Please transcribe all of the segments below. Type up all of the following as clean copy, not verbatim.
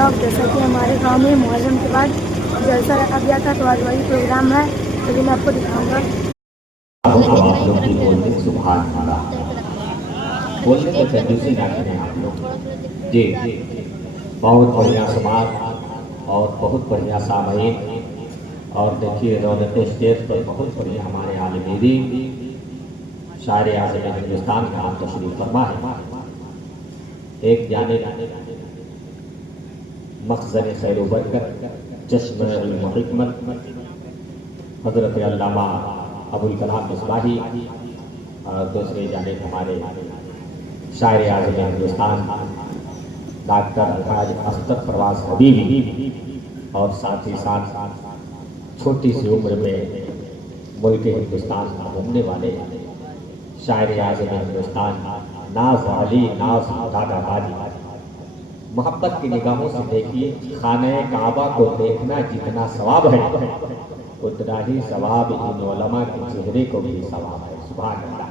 Blog. जैसा कि हमारे गांव में मुहर्रम के बाद जलसा रखा गया था, तो आज वही प्रोग्राम है, तो मैं आपको दिखाऊंगा। बोलने में कंजूसी ना करें आप लोग जी। बहुत बढ़िया समाज और बहुत बढ़िया सामयिक। और देखिए रौनक स्टेज पर बहुत बढ़िया हमारे आलमीरी शायर आज़म हिंदुस्तान का नाम तशरीफ फरमा है। एक जाने मखज़न खैर बरकत चश्म हिकमत हज़रत अल्लामा अबुल कलाम मिसबाही, और दूसरे जाने हमारे शायर आज़म हिंदुस्तान डॉक्टर अलहाज अस्तर फरवाज हबीबी, और साथ ही साथ छोटी सी उम्र में मुल्क हिंदुस्तान घूमने वाले शायर आज़म हिंदुस्तान नाज अली नाज दादा दादी। मोहब्बत की निगाहों से देखिए, खाने काबा को देखना जितना सवाब है उतना ही सवाब इन उलमा के चेहरे को भी सवाब है। सुभान अल्लाह।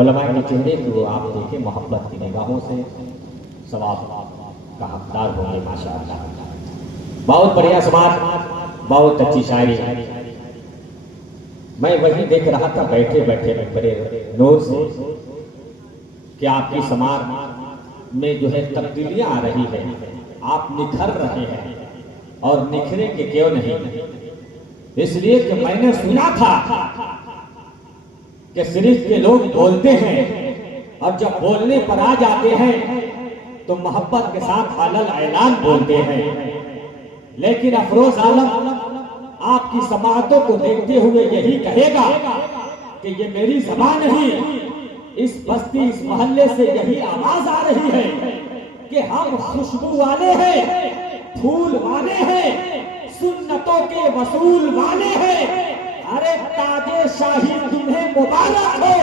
उलमा के चेहरे को आप देखें मोहब्बत की निगाहों से, सवाब का हकदार होंगे माशाअल्लाह। बहुत बढ़िया समाज, बहुत अच्छी शायरी। मैं वही देख रहा था बैठे बैठे बड़े नूर से कि आपकी समाज में जो है तब्दीलियां आ रही है, आप निखर रहे हैं, और निखरे के क्यों नहीं, इसलिए कि मैंने सुना था कि सिर्फ के लोग बोलते हैं और जब बोलने पर आ जाते हैं तो मोहब्बत के साथ हालल ऐलान बोलते हैं। लेकिन अफरोज आलम आपकी समातों को देखते हुए यही कहेगा कि ये मेरी सभा नहीं, इस बस्ती इस मोहल्ले से यही आवाज आ रही है कि हम खुशबू वाले हैं, फूल वाले हैं, सुन्नतों के वसूल वाले हैं। अरे ताजे शाही तुम्हें मुबारक हो,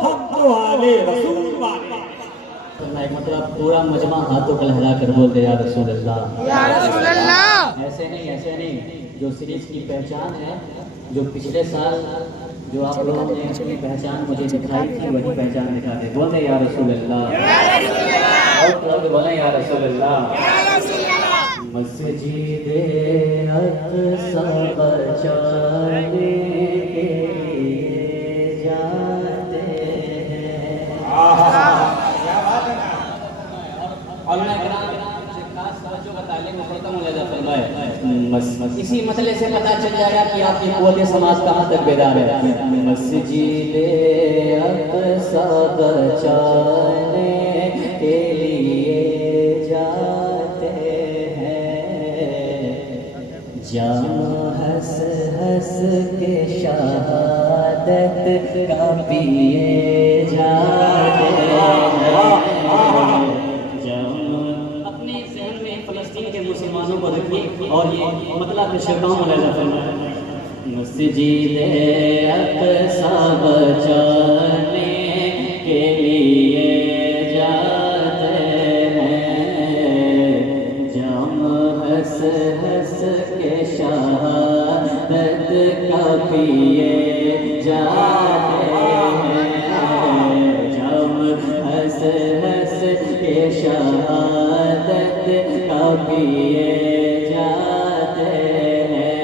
हम तो आले रसूल वाले। मतलब पूरा मजमा हाथों को लहरा कर बोल दे या रसूल अल्लाह, या रसूल अल्लाह। ऐसे नहीं जो सीरीज की पहचान है, जो पिछले साल जो आप लोगों ने अपनी पहचान मुझे दिखाई थी वही पहचान दिखा दे। बोले या रसूल अल्लाह, और लोग बोले या रसूल अल्लाह। मस्जिद अक़सा बचाने के लिए जाते हैं। और मैं खास तवज्जो का तालीम मुकद्दम हो जाता है। इसी मसले से पता चल जाएगा कि आपकी क़ुव्वत समाज कहाँ तक बेदार है। मस्जिद अक़सा बचाने के लिए जाते हैं, जाम हंस हंस के शहादत का पिए जाते हैं। अपने ज़हन में फ़लस्तीन के मुसलमानों को रखिए और ये मतलब के शब्दों में लगा फरमाए। मस्जिद अक़सा बचाने के लिए जाते हैं, जाम हंस हंस के शहादत का पिए जाते हैं, जाम हंस हंस के शहादत का पिए जाते हैं।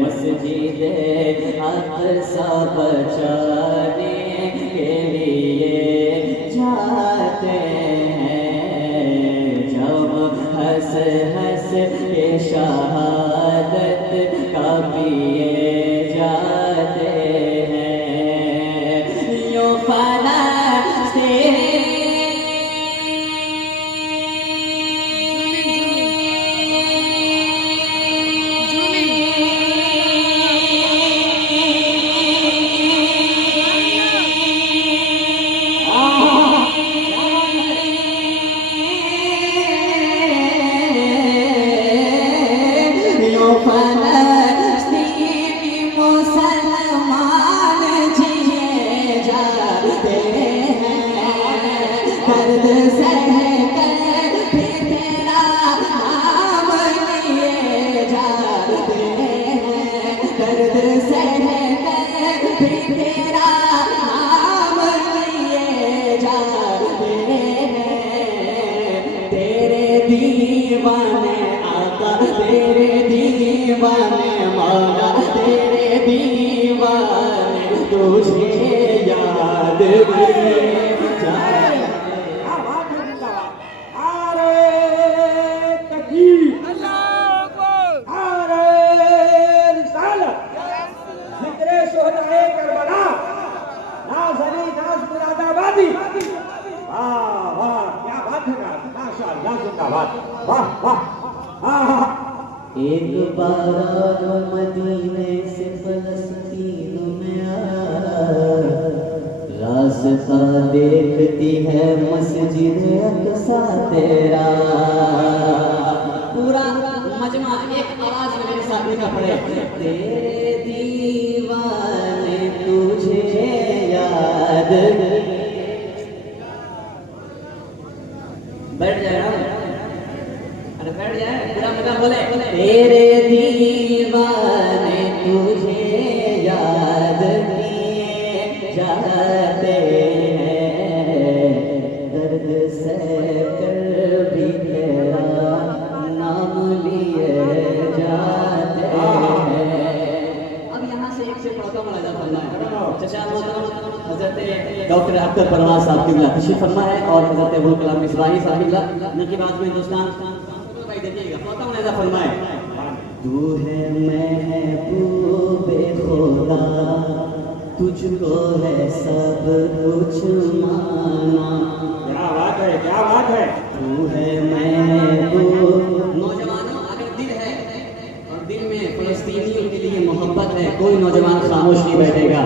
मस्जिद अक़सा बचाने के लिए जाते हैं, जब हंस हंस के शहादत का पिए जाते हैं। यूं फ़लस्तीन तेरे दीवाने आका तेरे दीवाने मौला तेरे दीवाने तुझे याद किए जाए। एक बार मदीने से फलस्तीन में आया, रास्ता देखती है मस्जिद अक्सा तेरा। पूरा मजमा एक आवाज में मेरे साथ लिखा पड़े, तेरे दीवाने तुझे याद। बैठ जाए, अरे बैठ जाए, पूरा मजा बोले, तेरे दीवाने तुझे याद किए जाते हैं, दर्द से कर भी तेरा नाम लिए जाते हैं। अब यहाँ से एक से पढ़ता हूँ चचा हजरत डॉक्टर अख्तर परवाज साहब किबला तशरीफ फरमा है और हजरत अबुल कलाम मिसबाही साहब किबला नकी बात में हिंदुस्तान भाई देखिएगा पढ़ता हूँ ऐसा फरमाए, तू है महबूबे खुदा तुझको है सब कुछ माना। क्या बात है, क्या बात है। तू है महबूब। नौजवानों अगर दिल है और दिल में फलस्तीनियों के लिए मोहब्बत है, कोई नौजवान खामोश नहीं बैठेगा।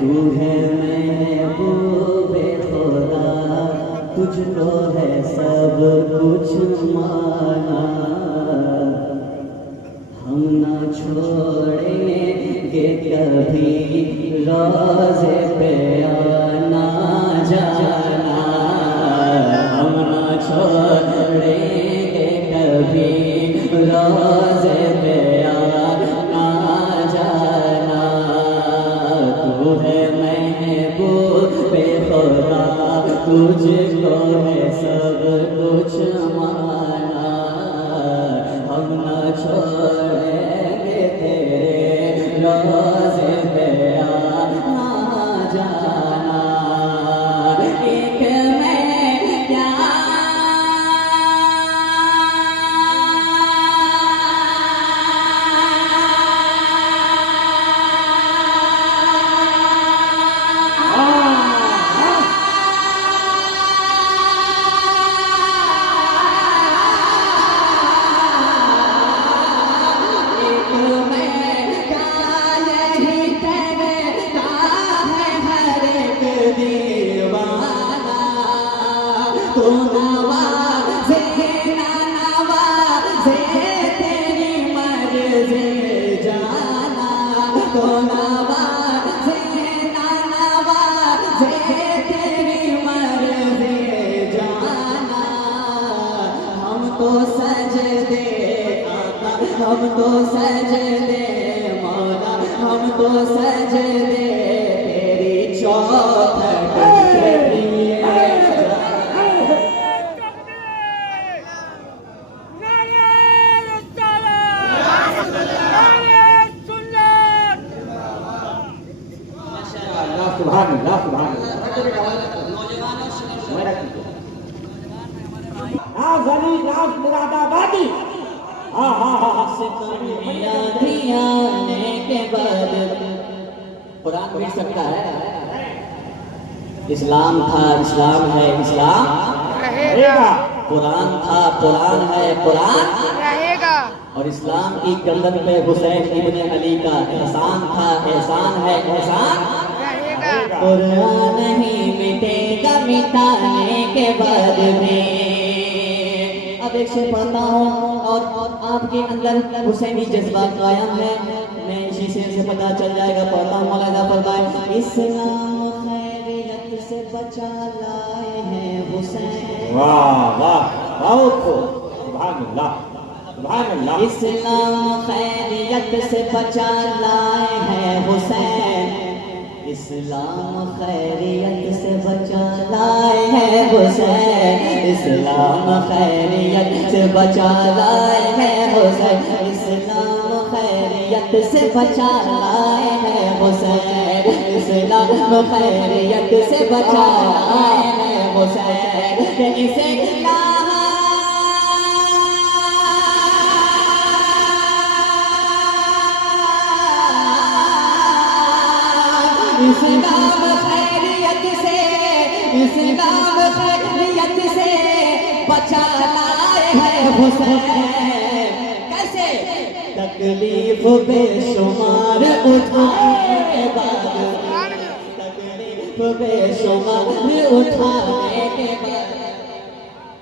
तू है महबूबे खुदा तुझको है सब कुछ माना, हम ना छोड़ेंगे कभी रोज़े पे आना जाना, हम ना छोड़ेंगे कभी रोज़े पे आना जाना। तू है महबूबे खुदा तुझको है सब कुछ माना, हम ना छोड़ेंगे तेरे रोज़े पे आना जाना। एक मैं क्या हम तो सजदे मौला, हम तो सजदे तेरी चौखट के लिए। मुरादाबादी के बाद कुरान मिट सकता है। इस्लाम था, इस्लाम है, इस्लाम रहेगा। कुरान था, कुरान है, कुरान रहेगा। और इस्लाम की गर्दन पे हुसैन इब्ने अली का एहसान था, एहसान है, एहसान रहेगा। कुरान नहीं मिटेगा मिटाने के बाद में। अब एक शेर पढ़ता हूँ और आपके अंदर हुसैनी जज्बा कायम है, मैं इसी शेर से पता चल जाएगा। पढ़ता हूँ, मौलाना फरमाए, इस्लाम खैरियत से बचा लाए हैं हुसैन। वाह वाह, बहुत खूब, सुभान अल्लाह, सुभान अल्लाह। इस्लाम खैरियत से बचा लाए हैं हुसैन, इस्लाम खैरियत से बचा लाए हैं हुसैन, इस्लाम खैरियत से बचा लाए हैं हुसैन, इस्लाम खैरियत से बचा लाए हैं हुसैन, इस्लाम खैरियत से बचा लाए हैं हुसैन, इसे इस्लाम खैरियत से, इस्लाम खैरियत से बचा लाए हैं हुसैन। कैसे? तकलीफ बेशुमार उठाने के बाद, तकलीफ बेशुमार उठाने के बाद,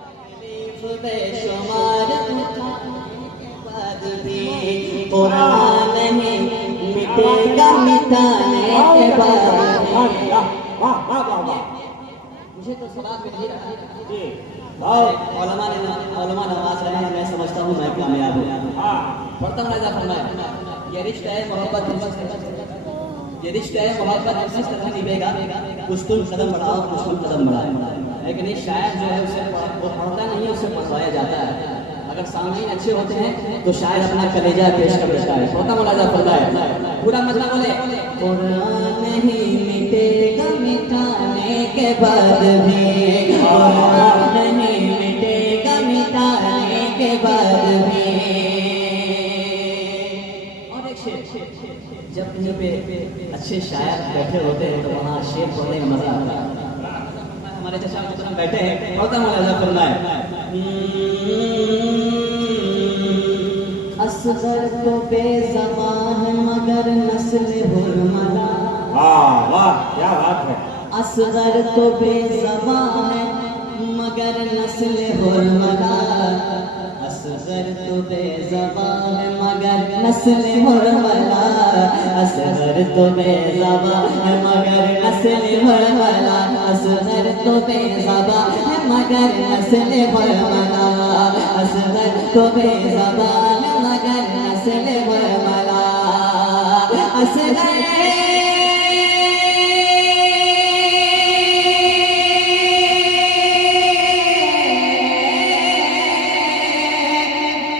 तकलीफ बेशुमार उठाने के बाद भी कुरान नहीं मिटेगा मिटाने के बाद। मुझे तो सवाल मिल रहा है उलमा नवाज रहे हैं, मैं समझता हूँ मैं कामयाब हूँ। पढ़ता हूँ राजा फरमाया, ये रिश्ता है मोहब्बत, ये रिश्ता है मोहब्बत इस तरह निभेगा, कुछ तुम कदम बढ़ाओ कुछ तुम कदम बढ़ाओ। लेकिन इस शायर जो है उसे वो पढ़ता नहीं है, उससे पढ़वाया जाता है। अगर सामईन अच्छे होते हैं तो शायर अपना कलेजा पेश कर देता है। पढ़ता हूँ राजा फरमाया, पूरा मतलब बोले, कुरान नहीं मिटेगा मिटाने के बाद भी, कुरान नहीं मिटेगा मिटाने के बाद भी। और एक शेर, जब कहीं पे अच्छे शायर बैठे होते हैं तो वहाँ शेर पढ़ने का मजा आता है। हमारे चचा मोहतरम बैठे हैं, पढ़ता हूँ राजा फरमाया, असगर तो बेज़बान है मगर नस्ल हुरमला। वाह क्या बात है। असगर तो बेज़बान है मगर नस्ल हुरमला, असगर तो बेज़बान है मगर नस्ल हुरमला, असगर तो बेज़बान है मगर नस्ल हुरमला, असगर तो बेज़बान है मगर नस्ल हुरमला, असगर तो बेज़बान है मगर नस्ल हुरमला, असगर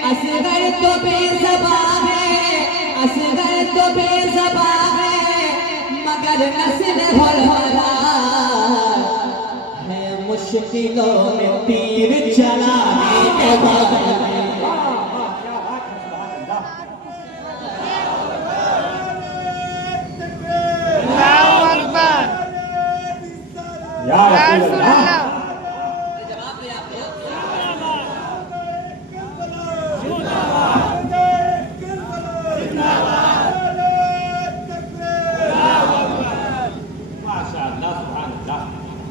असगर तो बेज़बान है, असगर तो बेज़बान है मगर नस्ल हुरमला, है मुश्किलों में तीर चलाने के बाद। या रसूल अल्लाह।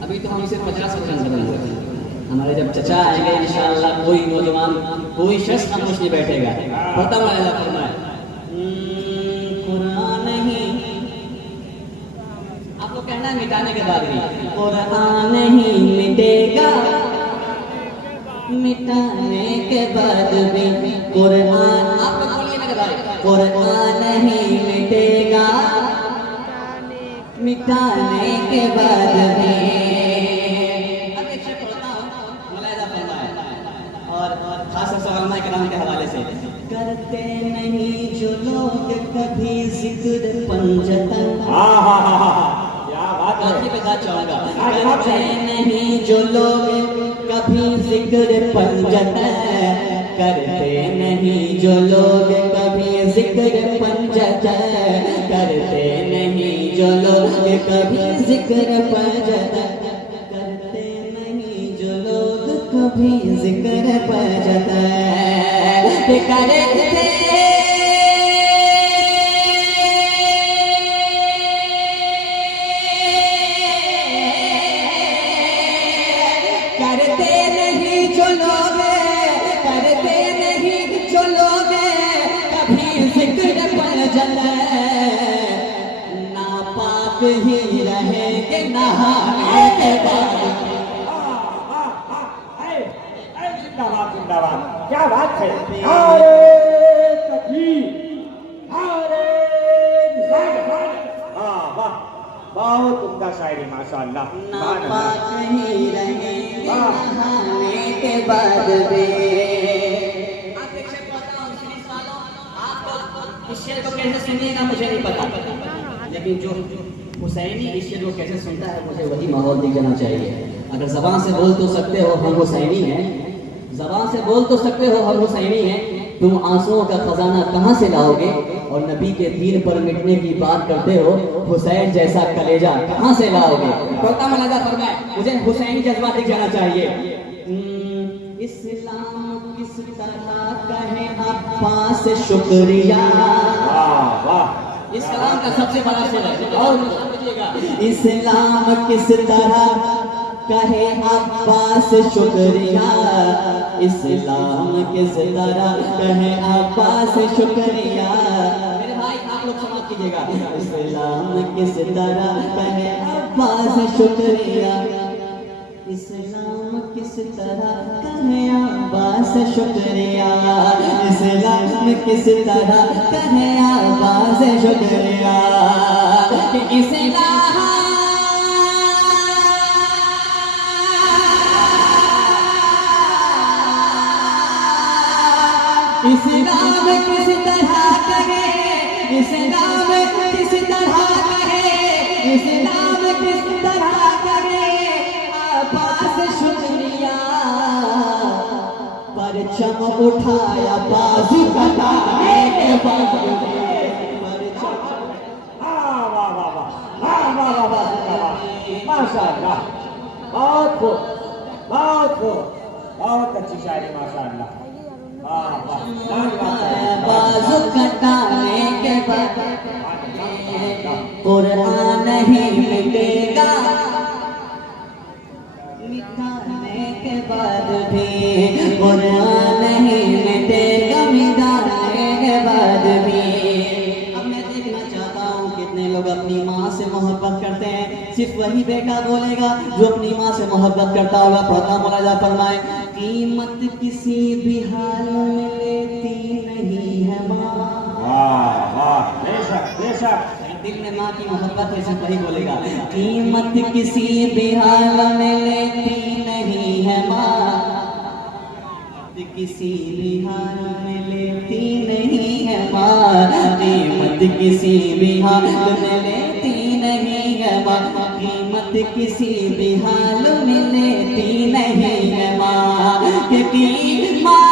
अभी तो हम सिर्फ 50 रन बनाएंगे, हमारे जब चचा आएंगे इंशाअल्लाह कोई नौजवान कोई शख्स खामोश नहीं बैठेगा। पता वाला फरमाए, कुरान नहीं, आपको कहना है मिटाने के बाद भी, कुरान नहीं मिटेगा मिटाने के बाद भी, कुरान आप लोग बोलिए मेरे भाई, कुरान नहीं मिटेगा मिटाने के बाद भी। और खास उलमा किराम के हवाले से, करते नहीं जो लोग कभी जिक्र पंजतन, क्या बात है। पे गा चाहूंगा, करते नहीं जो लोग कभी जिक्र पंजतन, करते नहीं जो लोग कभी जिक्र पंजतन, करते नहीं जो लोग कभी जिक्र पंजतन, करते नहीं जो लोग कभी जिक्र पंजतन, करते करते नहीं जो लोग, करते नहीं जो लोग कभी जिक्र पंजतन, नापाक ही रहेंगे नहाने के बाद। जिंदाबाद जिंदाबाद, क्या बात है। नारे तकबीर, नारे जिहाद। वाह बहुत उम्दा शायरी माशाअल्लाह। नापाक ही रहेंगे नहाने के बाद भी। आप एक शेर बताओ सीरीज वालों, आप इस शेर को कैसे सुनिएगा मुझे नहीं पता, लेकिन जो हुसैनी इस शेर को कैसे सुनता है मुझे वही माहौल दिख जाना चाहिए। अगर जबान से बोल तो सकते हो हम हुसैनी हैं, जबान से बोल तो सकते हो हम हुसैनी हैं, तुम आंसुओं का खजाना कहाँ से लाओगे? और नबी के दीन पर मिटने की बात करते हो, हुसैन जैसा कलेजा कहाँ से लाओगे? पढ़ता मलाजा फरमाए, मुझे हुसैनी जज्बा दिख जाना चाहिए। इस्लाम किस तरह कहे अब्बास से शुक्रिया। वाह वाह, इस कलाम का सबसे बड़ा शेर है और इस्लाम किस तरह कहे अब्बास शुक्रिया, इस्लाम किस तरह कहे अब्बास शुक्रिया। मेरे भाई आप लोग समाप्त कीजिएगा। इस्लाम किस तरह कहे अब्बास शुक्रिया, इस्लाम किस तरह कहे अब्बास शुक्रिया, इस्लाम किस तरह कहे अब्बास शुक्रिया। इस्लाम इस्लाम किस तरह कहे, इस्लाम किस तरह कहे, इस्लाम किस तरह कहे अब्बास शुक्रिया। परचम उठाया बाजू कटाने के बाद, वाह वाह वाह वाह वाह वाह वाह, माशाअल्लाह, बहुत खूब, बहुत खूब, बहुत अच्छी शायरी माशाअल्लाह। बाजू कटाने के बाद कुरान नहीं मिटेगा, मिटाने के बाद भी कुरान नहीं मिटेगा, मिटाने के बाद भी। अब मैं देखना चाहता हूँ कितने लोग अपनी माँ से मोहब्बत करते हैं। सिर्फ वही बेटा बोलेगा जो अपनी माँ से मोहब्बत करता होगा। पढ़ना मौलाना फरमाए, कीमत किसी भी हाल में लेती नहीं है माँ। वाह वाह, बेशक बेशक, दिल में माँ की मोहब्बत है, सिर्फ वही बोलेगा। कीमत किसी भी हाल में लेती नहीं है माँ, किसी भी हाल में लेती नहीं है माँ, कीमत किसी भी हाल में लेती नहीं है माँ, कीमत किसी भी हाल में लेती नहीं है माँ, क्योंकि माँ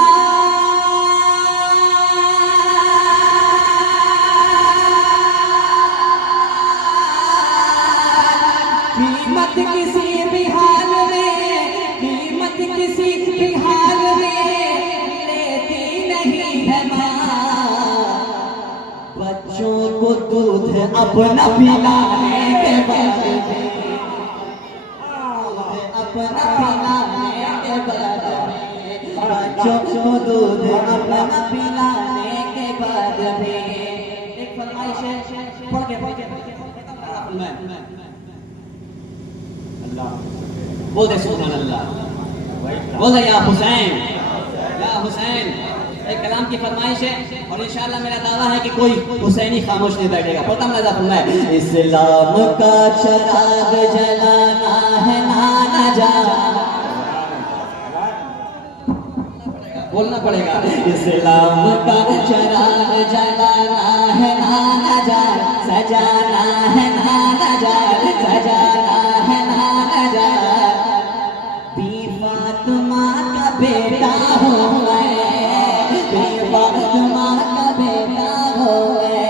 कीमत किसी भी हाल में, कीमत किसी भी हाल में लेती नहीं है माँ। बच्चों को दूध अपना पिलाने के बाद, अपना पिलाने के बाद, बच्चों को दूध अपना पिलाने के बाद भी। एक फरमाइश है, पढ़ के बोल दे सुभान अल्लाह, बोल दे या हुसैन, या हुसैन। एक कलाम की फरमाइश है और इंशाअल्लाह मेरा दावा है कि कोई हुसैनी खामोश नहीं बैठेगा। पता मजा फरमाए, इस्लाम का चिराग जलाना है नाना जान, बोलना पड़ेगा। इस्लाम का चिराग जलाना है नाना जान, सजाना है नाना जान, सजाना है नाना जान। बी फातिमा का बेटा हूँ मैं, बी फातिमा का बेटा हूँ मैं।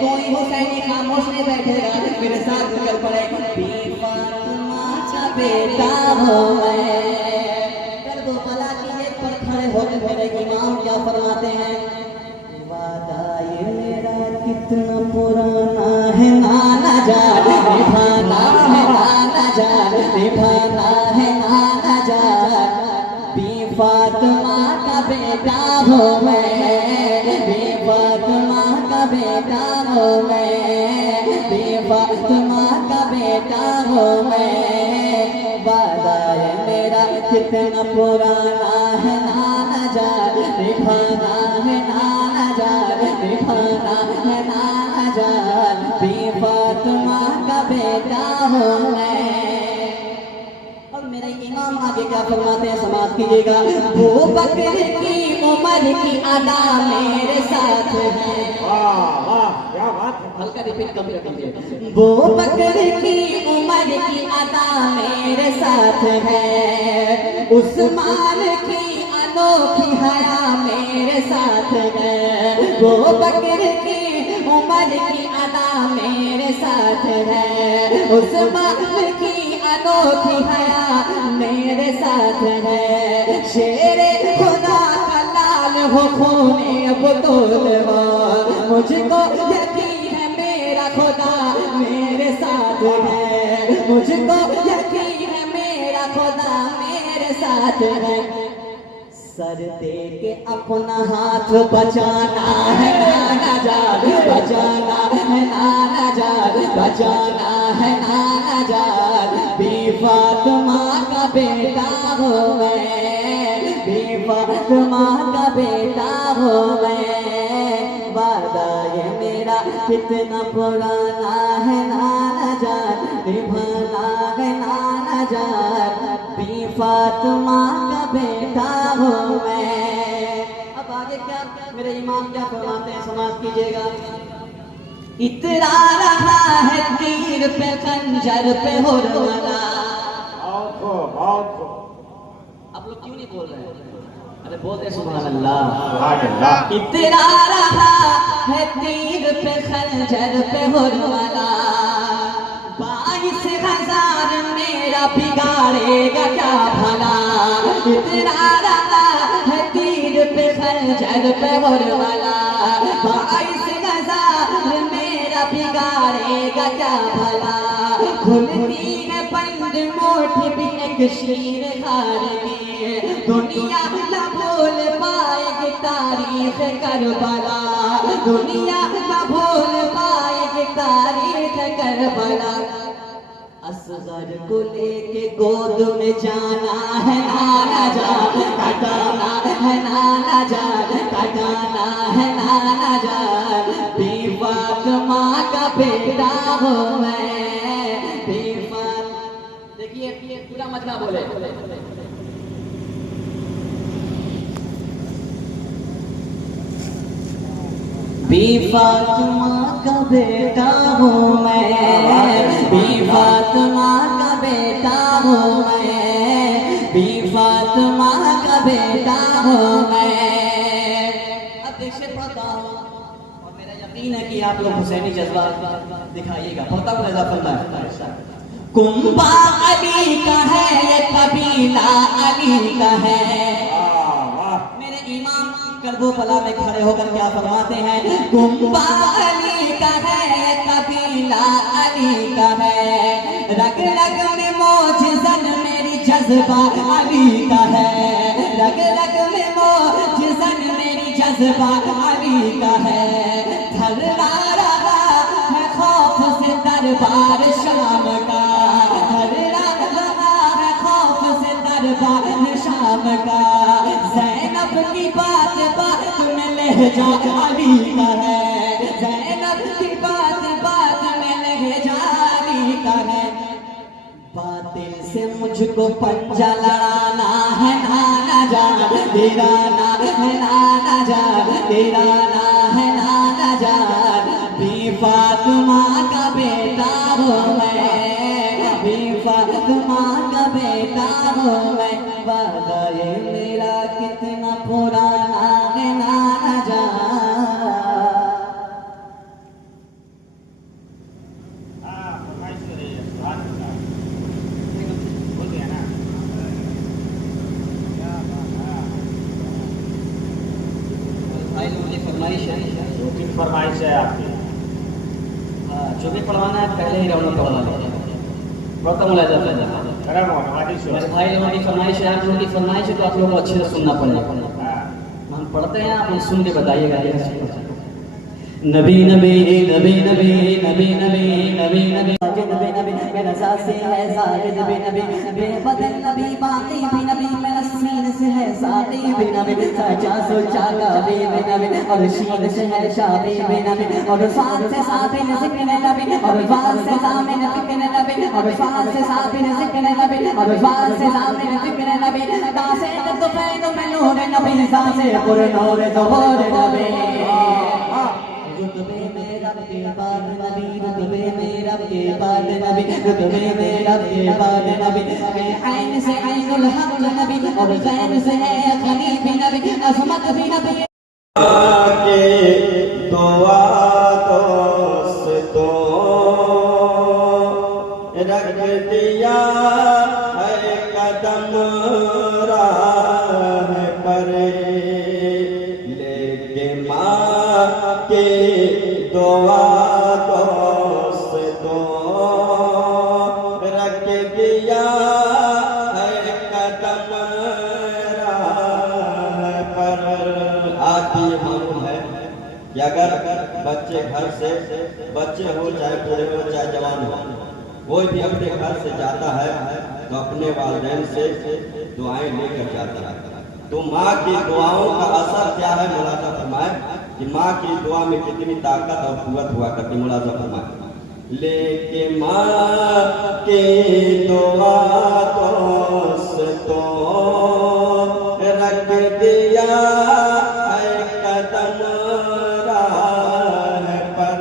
कोई हुसैनी खामोश नहीं बैठेगा, मेरे साथ निकल पड़े। बी फातिमा का बेटा हूँ मैं। कर दो भला की एक पर खड़े होकर मेरे इमाम क्या फरमाते हैं, वादा ये मेरा कितना पुराना है नाना जान, निभाना है नाना जान, निभाना है नाना जान। बी फातिमा का बेटा हूँ मैं, बी फातिमा का बेटा हूँ मैं, बी फातिमा का बेटा हूँ मैं। वादा है मेरा कितना पुराना है नाना जान, निभाना है नाना जान, निभाना है नाना जान। बी फातिमा का बेटा क्या फरमाते हैं, समाप्त कीजिएगा। वो बकरे की उम्र की अदा मेरे साथ है। हल्का रिपीट कम रखिए। वो बकरे की उम्र की अदा मेरे साथ है, उस्मान की अनोखी हया मेरे साथ है। वो बकरे की उम्र की अदा मेरे साथ है, उस्मान की अनोखी हया मेरे साथ है। शेरे खुदा का लाल हो खूने बुतुलवा, मुझको यकीन है मेरा खुदा मेरे साथ है, मुझको यकीन है मेरा खुदा मेरे साथ है। सर दे के अपना हाथ बचाना है नाना जान, बचाना है नाना जान, बचाना है नाना जान। बेफातिमा का बेटा हो मैं, बेफातिमा का बेटा हो मैं। वादा ये मेरा कितना पुराना है नाना जान, निभाना है नाना जान। बेफातिमा का बेटा हो मैं। अब आगे क्या मेरे इमाम क्या फरमाते हैं, समाप्त कीजिएगा। इतरा रहा है तीर पे खंजर पे हुर्मला। आप लोग क्यों नहीं बोल रहे हैं? अरे बोलते सुभान अल्लाह। इतरा रहा है तीर पे खंजर पे हुर्मला, 22,000 मेरा बिगाड़ेगा क्या भला। इतरा रहा है तीर पे खंजर पे हुर्मला, 22,000 मेरा बिगाड़ेगा क्या भला। खुलती है बंद मोठ भी एक शीर खार की, दुनिया न भूल पाएगी तारीख करबला, दुनिया न भूल पाएगी तारीख करबला। असगर को लेके गोद में जाना है नाना जान, कटाना है नाना जान, कटाना है नाना जान। बेफातिमा का बेटा हो मैं, देखिए पूरा मजमा बोले। बेफातिमा का बेटा हूँ मैं, बेफातिमा का बेटा हूँ मैं, बेफातिमा का बेटा हूँ मैं। अब देखिए पढ़ता हूँ और मेरा यकीन है कि आप लोग हुसैनी जज्बा दिखाइएगा। पढ़ता हूँ रज़ा फरमाए। कुंबा अली का है ये कबीला अली का है। मेरे इमाम करबला में खड़े होकर क्या फरमाते हैं, कुंबा अली का है ये कबीला अली का है। रग रग में मोजज़न मेरी जज्बा अली का है, रग रग में मोजज़न मेरी जज्बा अली का है। थर्रा रहा है खौफ से दरबार शाम का, थर्रा रहा है खौफ से दरबार शाम का। ज़ैनब की बात बात में लहजा अली का है, ज़ैनब की बात बात में लहजा अली का है। बातिल से मुझको पंजा लड़ाना है नाना जान, तेरा ना है नाना जान, तेरा ना है नाना जान। बेफातिमा का बेटा हो मैं, बेफातिमा का बेटा हो मैं। वादा ये मेरा कितना पुराना है नाना जान। भाई लोगों की फरमाइश है, फरमाइश है आपकी। जो भी पढ़वाना है पहले ही राउंड पढ़वा लीजिए। बहुत मुलाजा मेरे भाई लोगों की फरमाइश है, आप लोगों की फरमाइश है तो आप लोगों को अच्छे से सुनना पड़ेगा। हम पढ़ते हैं, आप सुन के बताइएगा। नबी नबी नबी नबी नबी नबी नबी नबी नबी नबी मेरा साथ से है साजिद नबी नबी बेबदल नबी बाकी भी नबी मेरा सीने से है। शादी बिना में सचा सोचा कभी बिना में और शीन से है शादी बिना में और स्वाद से साथी न सिकने लबे और स्वाद से सामने न सिकने लबे और स्वाद से साथी न सिकने लबे और स्वाद से सामने न सिकने लबे दासे तो पैदो में नूर नबी सासे पुर नूर तो होर नबी रुतबे में रब के बाद नबी रुतबे में रब के बाद नबी रुतबे में रब के बाद नबी ऐन से ऐनुल हक नबी और ज़ैन से है खलीफी नबी अज़मत भी नबी के दुआ दोस्तों रख दिया है कदम राह पर लेके माँ के दुआ दोस्तों रख दिया है कदम राह पर। आती हम है कि अगर बच्चे घर से बच्चे हो चाहे बूढ़े हो चाहे जवान हो कोई भी अपने घर से जाता है तो अपने वालिदैन से दुआएं लेकर जाता है। तो माँ की दुआओं का असर क्या है मुलाजा फरमाए कि माँ की दुआ में कितनी ताकत और कुव्वत हुआ करती। मुलाजा फरमाए लेके माँ के दुआ दोस्तों रख दिया है कदम राह पर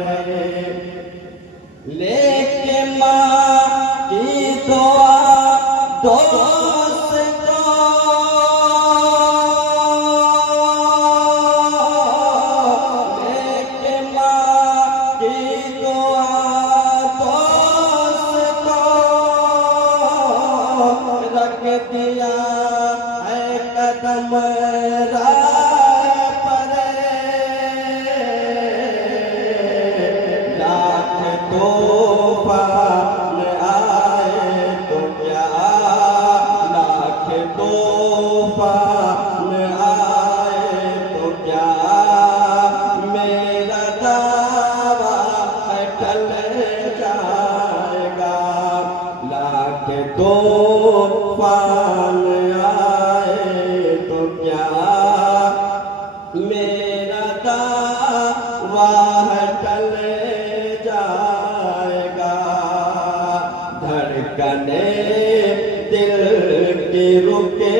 लेके माँ की दुआ दोस्तों लेके माँ की दुआ दोस्तों रख दिया है कदम राह पर लाख तूफान आए तो क्या लाख तूफान आए तो क्या मेरा दावा है टल जाएगा। लाख तूफान आए तो क्या मेरा दावा है टल जाएगा। धड़कने दिल की रुके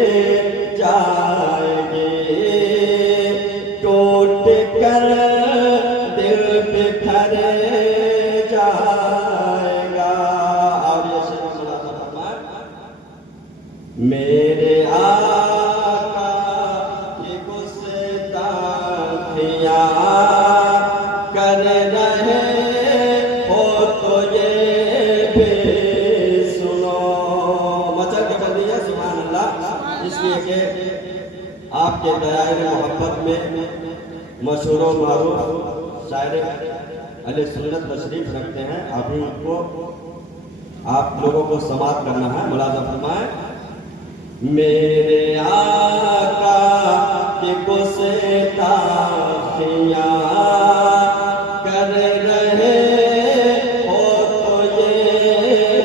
जाएगी टूट कर दिल बिखर जाएगा। और ये शेर मुलाजा फरमाए मेरे आका ये गुस्ताखियाँ कर रहे हो तो ये भी सुनो। मचल के कर दिया सुभान अल्लाह। इसलिए कि आपके दायरे मोहब्बत में मशहूर व मारूफ शायर अहले सुन्नत तशरीफ रखते हैं। अभी उनको आप लोगों को समाप्त करना है। मुलाजा फरमाए मेरे आका की गुस्ताखियाँ कर रहे हो तो ये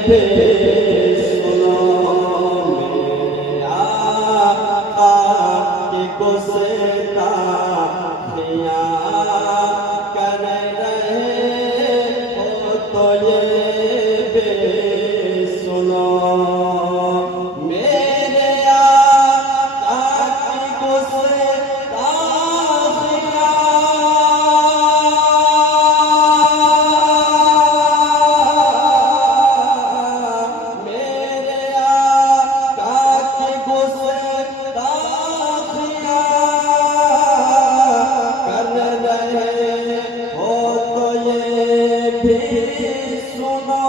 भी सुनो। मेरे आका की गुस्ताखियाँ कर रहे हो तो ये भी सुनो। मेरे आका की गुस्ताखियाँ मेरे आका की गुस्ताखियाँ कर रहे हो तो ये भी सुनो।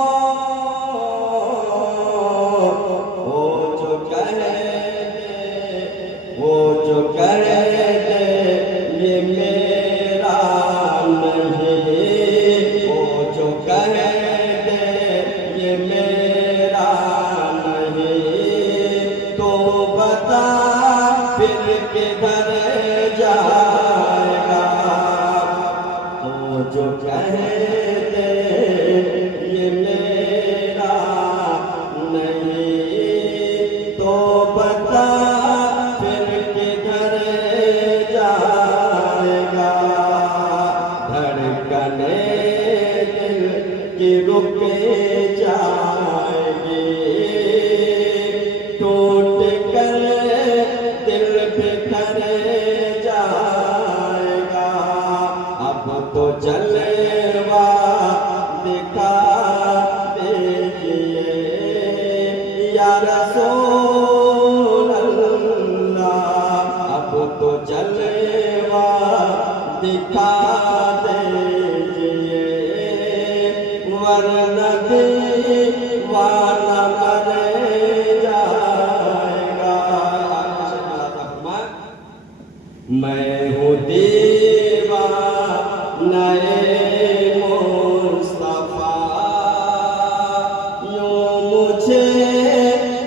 वो जो कह दे ये मेरा नहीं। वो जो कह दे ये मेरा नहीं। तो बता फिर किधर जाएगा। वो जो कह दे ये मेरा नहीं। तो बता फिर दिखा दीजिए वरना दीवाना मर जाएगा। मैं हूँ दीवाना मुस्तफा, यूं मुझे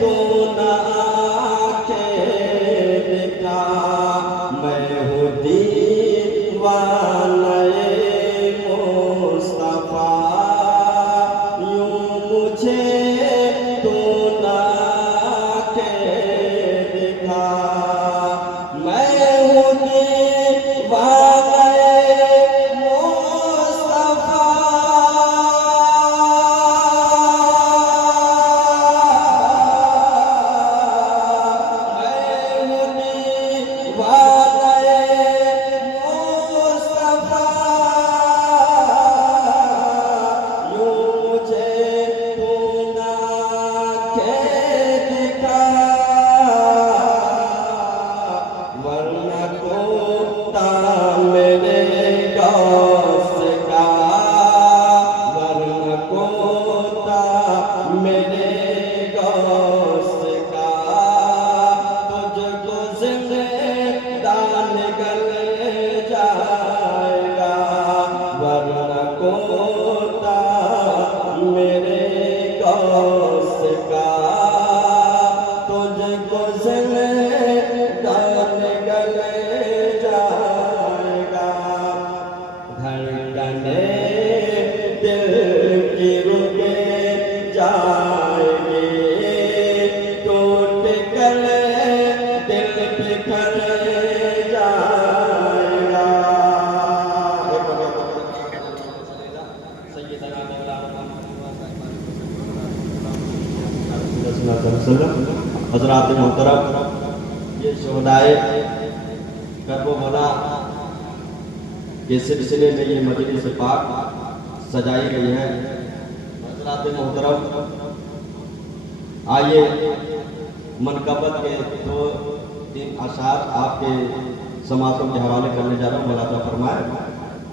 तो ना आके दिखा। मैं हूँ दीवाना मुस्तफा, यूं मुझे तो ना आके दिखा। मैं हूँ दीवाना मुस्तफा, मैं हूँ दीवाना मुस्तफा, यूं मुझे तू ना के दिखा। वरना कोता मेरे गौस का, वरना कोता मेरे गौस का, तुझको जिंदा निकल जाएगा। वरना कोता मेरे गौस का, तुझको जिंदा निकल जाएगा। धड़कने दिल की रुके जाएगी, टूट कर दिल बिखर जाएगा। हज़रात मोहतरम, ये शोहदाए करबला के सिलसिले में ये मजलिस पाक सजाई गई है। हज़रात मोहतरम, आइए मनकबत के 2-3 अशार आपके समातों के हवाले करने जा रहा हूँ। मुलाजा फरमाए,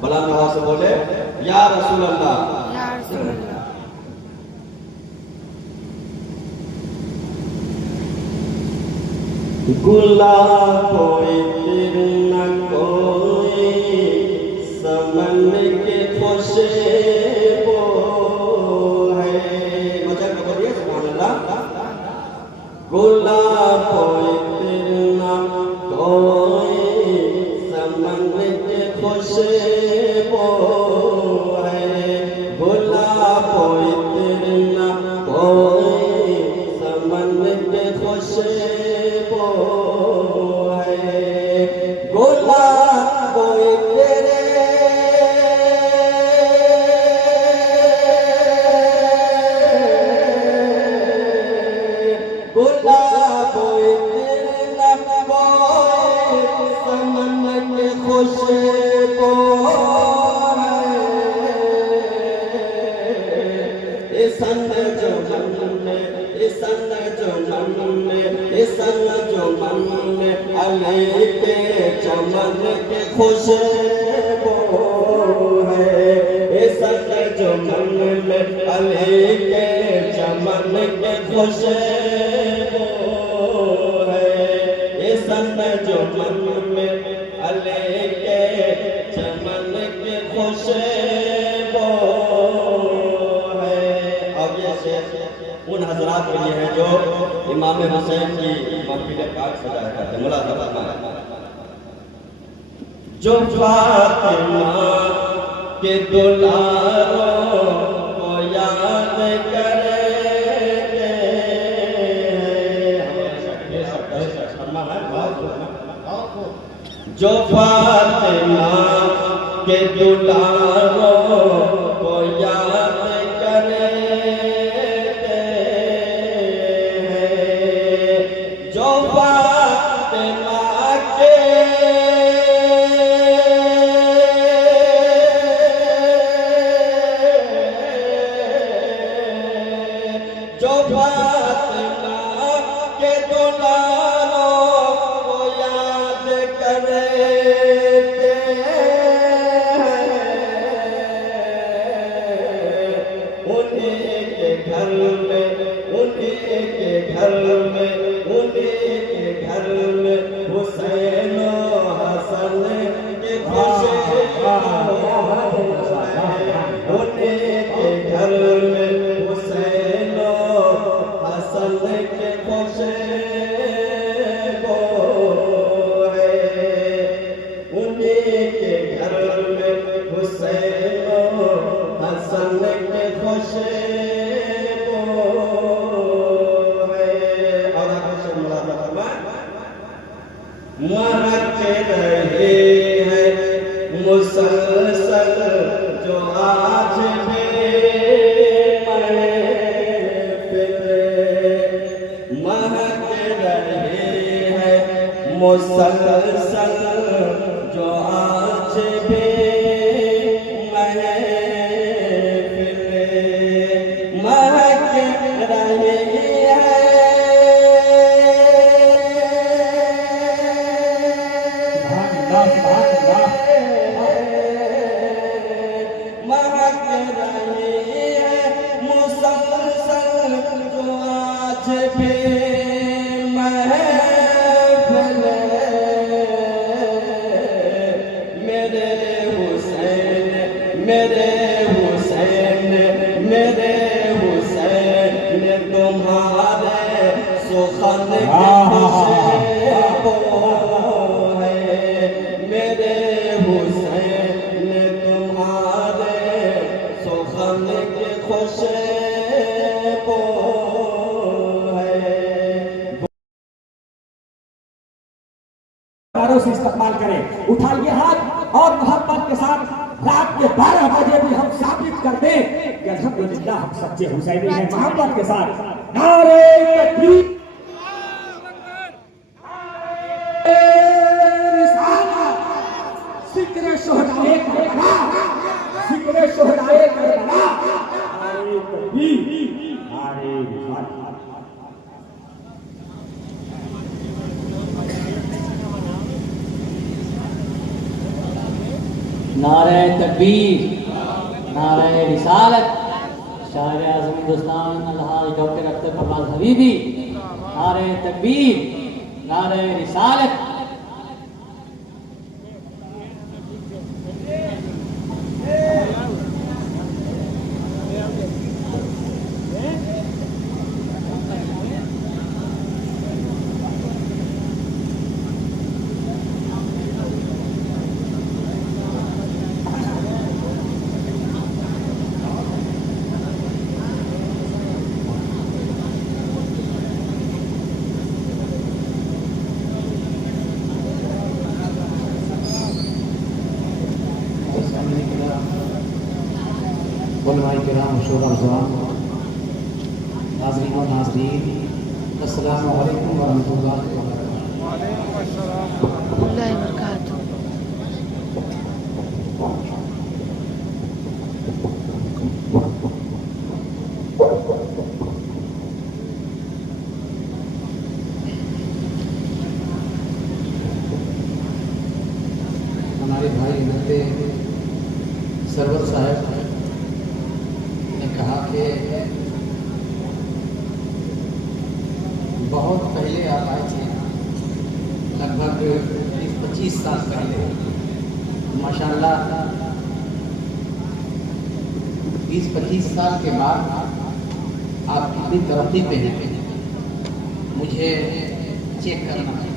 बुलंद आवाज़ से बोले या रसूल अल्लाह। या रसूल अल्लाह। गुलाब कोई दिल न कोई समन के खुशबू है। मजा करिए सुभान अल्लाह। गुलाब कोई दिल न कोई समन के खुशबू है। गुलाब कोई दिल न कोई समन के खुशबू है। गुलाब कोई तेरे गुलाब कोई तेरे न कोई समन के खुशबू है। इस संग जो मन में, इस संग जो मन में, इस संग जो मन में अली के चमन के खुशबू है। इस संग जो मन में अली के चमन के खुशबू है। इस संग जो मन में अली के चमन के खुशबू है। अब ये शेर उन हजरात के लिए है जो इमाम हुसैन की महफिल पाक सजाया करते हैं। मुलाजा फरमाए, जो फातिमा के दुलारों को याद करते हैं, जो फातिमा के दुलारों को याद करते हैं, जो फातिमा के जो फातिमा के दुलारों को याद करते हैं। के रहे हैं मुसलसल जो आज भी महक रहे हैं मुसलसल जो आज भी महक रहे तुम्हारे सुखन के खुशबू है मेरे हुसैन तुम्हारे सुखन के खुशबू है। से इस्तेमाल करें। उठाइए हाथ और मोहब्बत के साथ रात के 12 बजे भी हम साबित कर दें कि अल्हम्दुलिल्लाह हम सच्चे हुसैनी हैं। मोहब्बत के साथ नारे तकबीर, जिक्र शुहदाए करबला, जिक्र शुहदाए करबला, नारे तकबीर, नारे रिसालत। नारे तकबीर, नारे रिसालत। शायर आज़म हिंदुस्तान अलहाज डॉक्टर अख्तर फवाद हबीबी, नारे तकबीर, नारे रिसालत। उलमाए किराम, शोरा जवान, नाज़रीन और नाज़रीन, अस्सलामु अलैकुम वरहमतुल्लाहि वबरकातुहू। हमारे भाई हजरत सरवर साहब ने कहा कि बहुत पहले आप आए थे, लगभग 20-25 साल पहले। माशाल्लाह 20-25 साल के बाद आप कितनी तरक्की पे हैं मुझे चेक करना है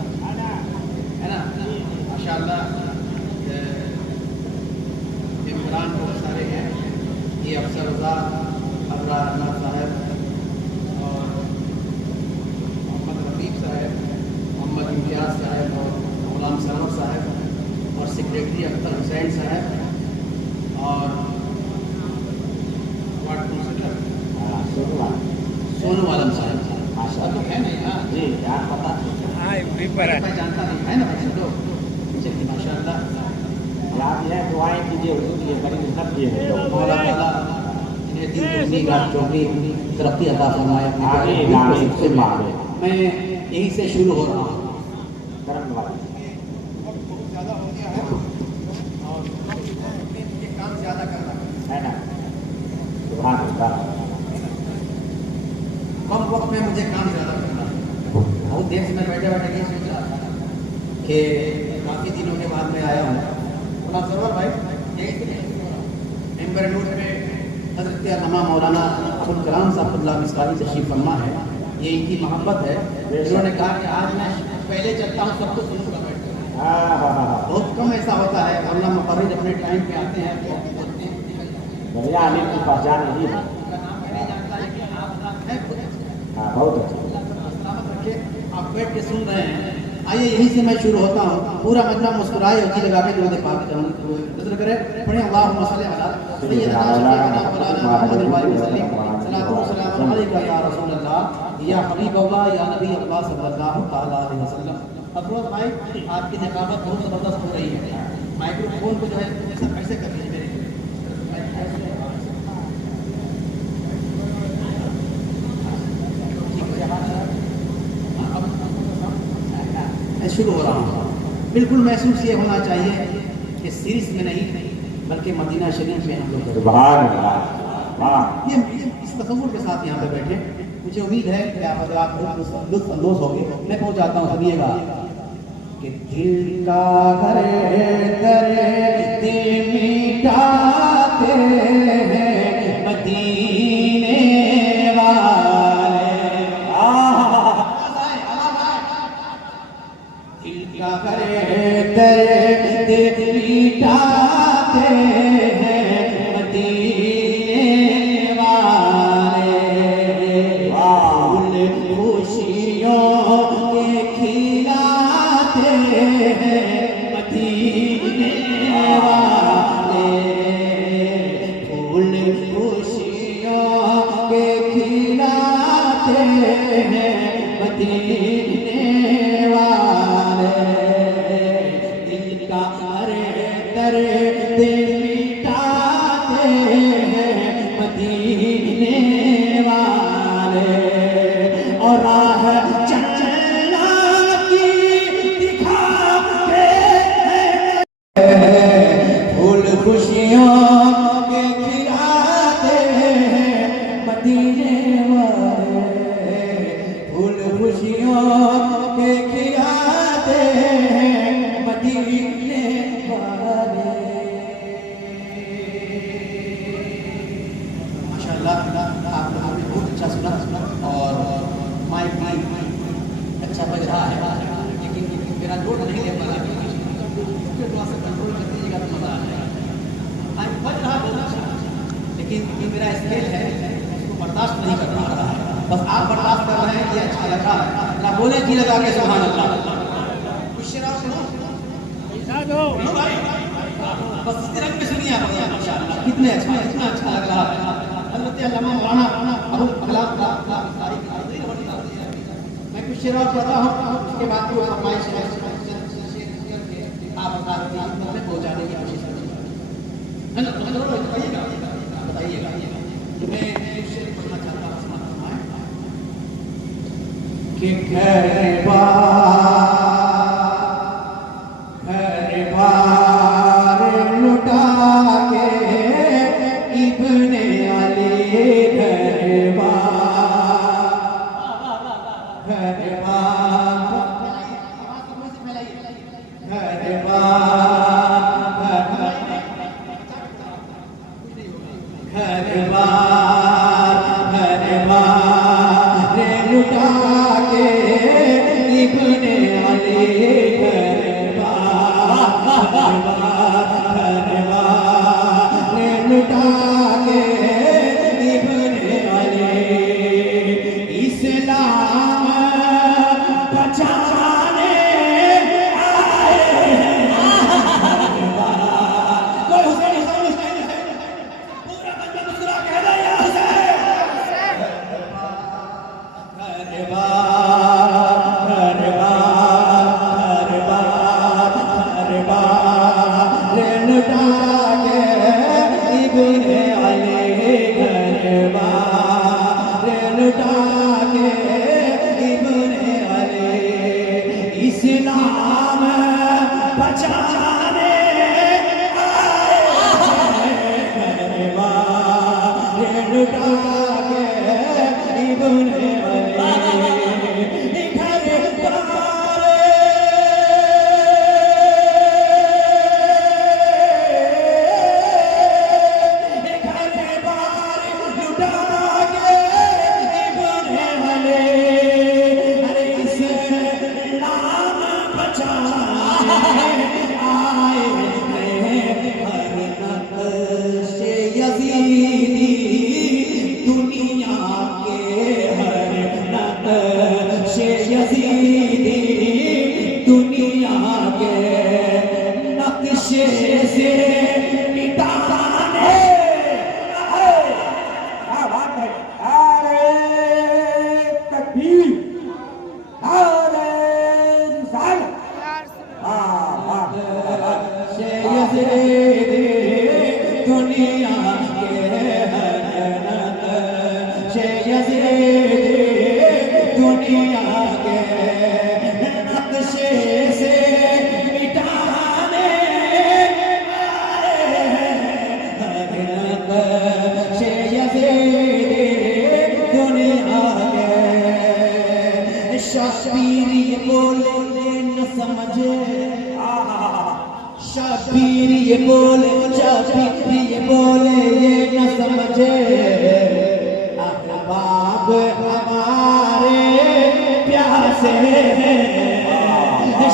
ना। माशाल्लाह इमरान बहुत सारे हैं, ये अफसर रज़ा अबरार साहब और मोहम्मद रफीक साहब, मोहम्मद इम्तियाज़ साहब और गुलाम सरवर साहब और सेक्रेटरी अख्तर हुसैन साहब और वार्ड काउंसिलर सोनू आलम साहब। माशा तो है नहीं। हाँ जी, यार पता जानता नहीं है ना बच्चे लोग। चलिए माशाल्लाह, आप यह दुआएं कीजिए हुजूर, ये बड़ी मेहनत की है लोग। मौला ताला इन्हें दिन दुगनी रात चौगनी तरक्की अता फरमाए। मैं यहीं से शुरू हो रहा हूँ। करम वाला ज़्यादा हो गया है और काम ज़्यादा करना है ना। सुभान अल्लाह, कम वक्त में मुझे काम ज़्यादा करना है। बहुत देर से मैं बैठे बैठे नहीं सोच रहा था कि काफ़ी दिनों के बाद मैं आया हूँ। सरवर भाई मेंबर नूर में हज़रत अल्लामा मौलाना अब्दुल कलाम साहब मिस्काली तशरीफ़ फरमा है। ये इनकी मोहब्बत है। इन्होंने कहा कि आज मैं पहले चलता हूँ, सबको सुनूंगा बैठकर। बहुत कम ऐसा होता है, मौलाना मुफर्रिद अपने टाइम पे आते हैं। बढ़िया आलिम की पहचान यही है। बहुत अच्छा, आप बैठ के सुन रहे हैं। आइए यहीं से मैं शुरू होता हूँ। पूरा मजमा मुस्कुराए उंगली लगा के दुरूद पाक नजर करे पढ़े अल्लाहुम्मा सल्ली अला सय्यिदना मुहम्मद व आलिहि वसल्लम सलातु व सलाम अलैका या रसूल अल्लाह या हबीब अल्लाह या नबी अल्लाह सल्लल्लाहु तआला अलैहि वसल्लम। अफरोज भाई आपकी निकाबत बहुत जबरदस्त हो रही है, माइक्रोफोन को जो है ऐसे कर लीजिए शुरू हो रहा हूँ। बिल्कुल महसूस ये होना चाहिए कि सीरीज में नहीं बल्कि मदीना शरीफ में हम लोग ये इस तसव्वुर के साथ यहाँ पे बैठे। मुझे उम्मीद है कि आप लुत्फ अंदोज होंगे। मैं पहुँच जाता हूँ, सुनिएगा कि दिल का दर्द मिटाते हैं मदीने वाले, दिल का दर्द मिटाते हैं मदीने वाले, उन खुशियों के खिलाते हैं मदीने वाले, फूल खुशियों के खिलाते हैं मदीने वाले, दिल का दर्द मिटाते हैं मदीने वाले, और राह चलना की दिखाते हैं, फूल खुशियों के खिलाते हैं मदीने वाले, फूल खुशियों के खिलाते हैं मदीने वाले। माशाअल्लाह आप लोगों ने बहुत अच्छा सुना और माइक अच्छा बज रहा है, लेकिन मेरा जोड़ नहीं ले पा रहा, थोड़ा सा कंट्रोल कर दीजिएगा तो मजा आ जाएगा। माइक बज रहा बहुत अच्छा, लेकिन ये मेरा स्केल है उसको बर्दाश्त नहीं कर पा रहा है। बस आप बर्दाश्त कर रहे हैं, ये अच्छा लग रहा है ना, बोले जी लगा के सुभान अल्लाह। कुछ शेरा सुनो भाई, बस इस रंग में सुनिए आप माशाअल्लाह, कितने अच्छा, कितना अच्छा लग रहा है। हज़रत अल्लामा मौलाना अबुल कलाम मैं कुछ शेरा पढ़ता हूँ, उसके बाद वो फरमाइश है आप बता रहे हैं पहुँचाने की कोशिश करिए, बताइएगा। मैं शेर पढ़ना चाहता हूँ, कि घर बार लुटा के इब्ने अली घर लुटा के इब्ने अली लुटा के इब्ने अली इस्लाम बचाने आए। कोई हुसैन हुसैन है, पूरा बंदा मुस्कुरा कह रहा है या हुसैन। इस्लाम बचाने आए, लुटा के इब्ने यज़रे दुनिया के नक्शे यज़रे दुनिया के नक्शे से मिटाने नक्शे यज़रे दुनिया के शबीर ये बोले न समझे शबीर ये बोले ये न समझे अहबाब हमारे प्यासे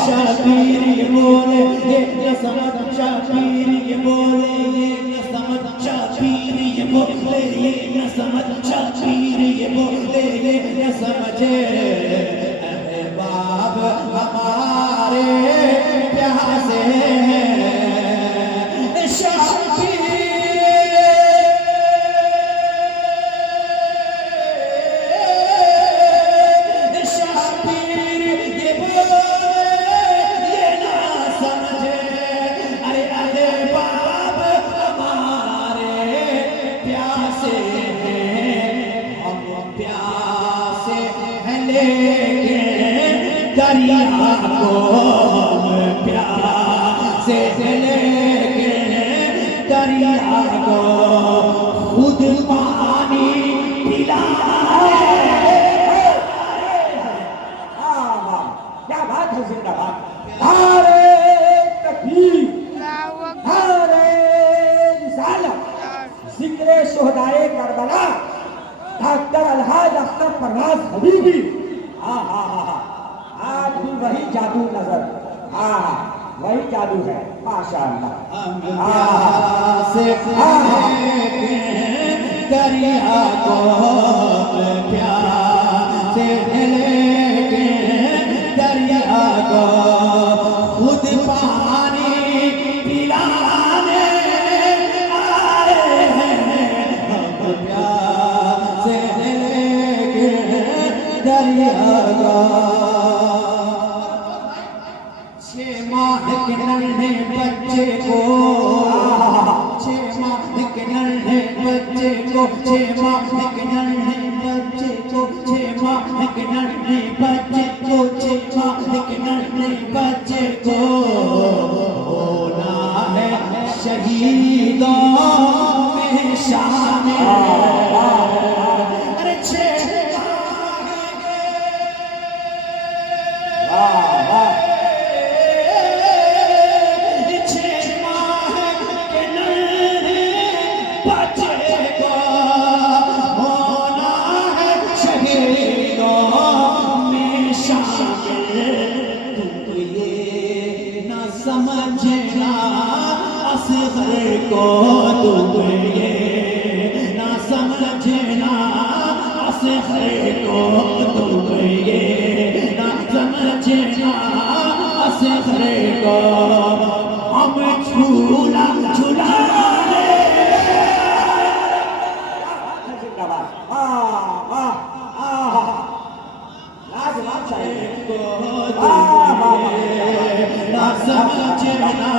शबीर ये बोले ये न समझ शबीर ये बोले ये न समझ शबीर ये बोले ये न समझ शबीर ये बोले ये न समझे अहबाब हमारे प्यासे दरिया को प्यासे लेके दरिया को खुद पानी पिलाए। क्या बात है, जिंदाबाद। नारे तकबीर, नारे रिसालत, जिक्रे शोहदाए करबला, डॉक्टर अलहाज अख्तर परवाज हबीबी। हाँ हाँ हाँ हाँ, आज भी वही जादू नजर, हाँ वही जादू है, माशाअल्लाह। दरिया को प्यासे लेके दरिया को खुद पानी पिलाने आए हैं हम प्यासे लेके दरिया को। 6 माह के नन्हे बच्चे को 6 माह के नन्हे बच्चे को 6 माह के नन्हे बच्चे को 6 माह के नन्हे बच्चे को 6 माह के नन्हे बच्चे को होना है शहीदों में शामिल। अरे 6 समझना असगर को तुम ये ना समझना असगर को तुम ये ना समझना असगर को हम झूला झूला जिंदाबाद। लाजवाब चाहिए ना समझना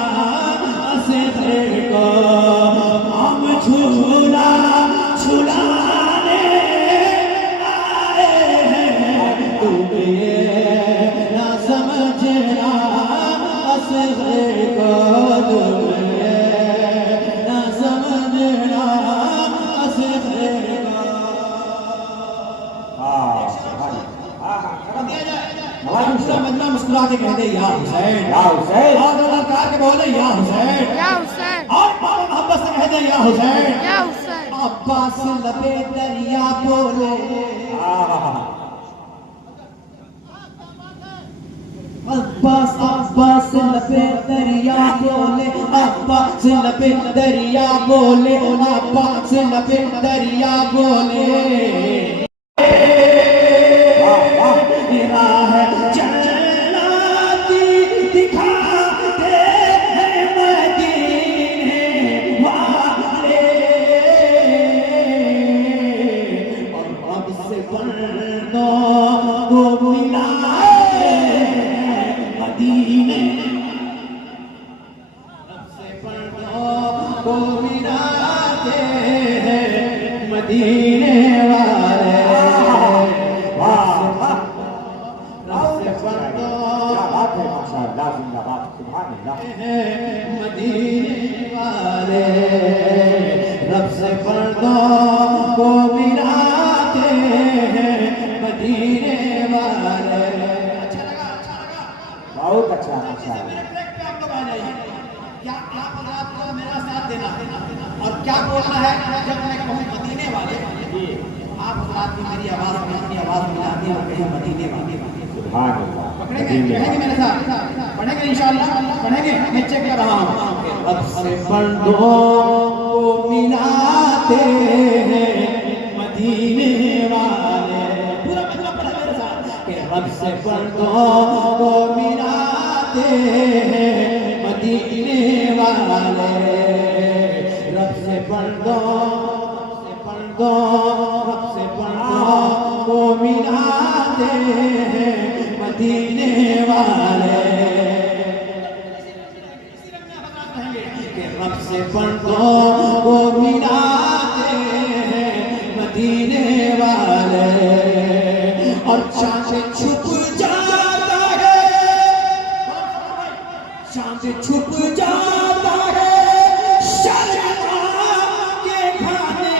असगर को हम झूला झूलाने आए हैं तुम ये ना समझना असगर को तुम ये ना समझना असगर को। मजमा मुस्कुरा के कहते या हुसैन या हुसैन, और ललकार के बोले या हुसैन या हुसैन, और मोहब्बत से कहते या हुसैन या हुसैन। अब्बास लबे दरिया बोले अब्बास लबे दरिया बोले अब्बास लबे दरिया बोले अब्बास लबे दरिया बोले राह चलना दिखा दे मदीने वाले और अब से बंदों को मिला मदीने अब से को मिलाते हैं मदीने वाले। मदीने वाले रब से पर्दों को मिलाते हैं मदीने वाले। अच्छा लगा, अच्छा लगा, बहुत अच्छा अच्छा। मेरे ट्रैक पे आप लोग आ जाइए। क्या आप आपको मेरा साथ देना और क्या बोलना है जब मैं कहूँ मदीने वाले, आप रात में मेरी आवाज में अपनी आवाज मिलाती है और कहीं मदीने वाले। पढ़ेंगे मेरे साथ, पढ़ेंगे इंशाअल्लाह, पढ़ेंगे। मैं चेक कर रहा हूँ। अब से पर्दों को मिलाते हैं मदीने वाले। पूरा पूरा पढ़ा मेरे साथ कि अब से पर्दों को मिलाते हैं मदीने वाले। रब से पर्दों को मिलाते हैं मदीने वाले। रब से पर्दों को मिलाते हैं मदीने वाले। और चांद छुप जाता है, चांद छुप जाता है शर्मा के खाने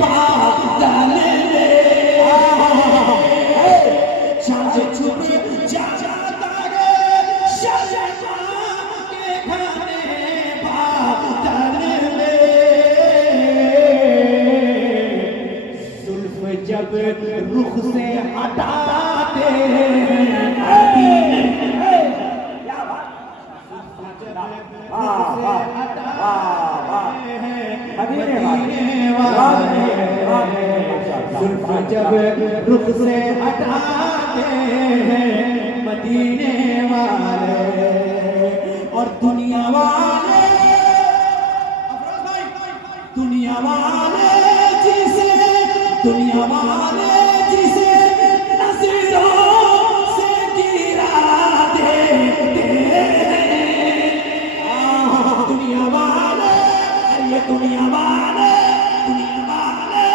बादल में। चांद छुप जाता है शर्मा के खाने बादल में। जुल्फ जब रुख से हटाते जुल्फ जब रुख से हटाते हैं मदीने वाले। और दुनिया वाले, दुनिया वाले जिसे, दुनिया वाले जिसे नजरों से गिरा देते हैं। दुनिया वाले, ये दुनिया वाले, दुनिया वाले,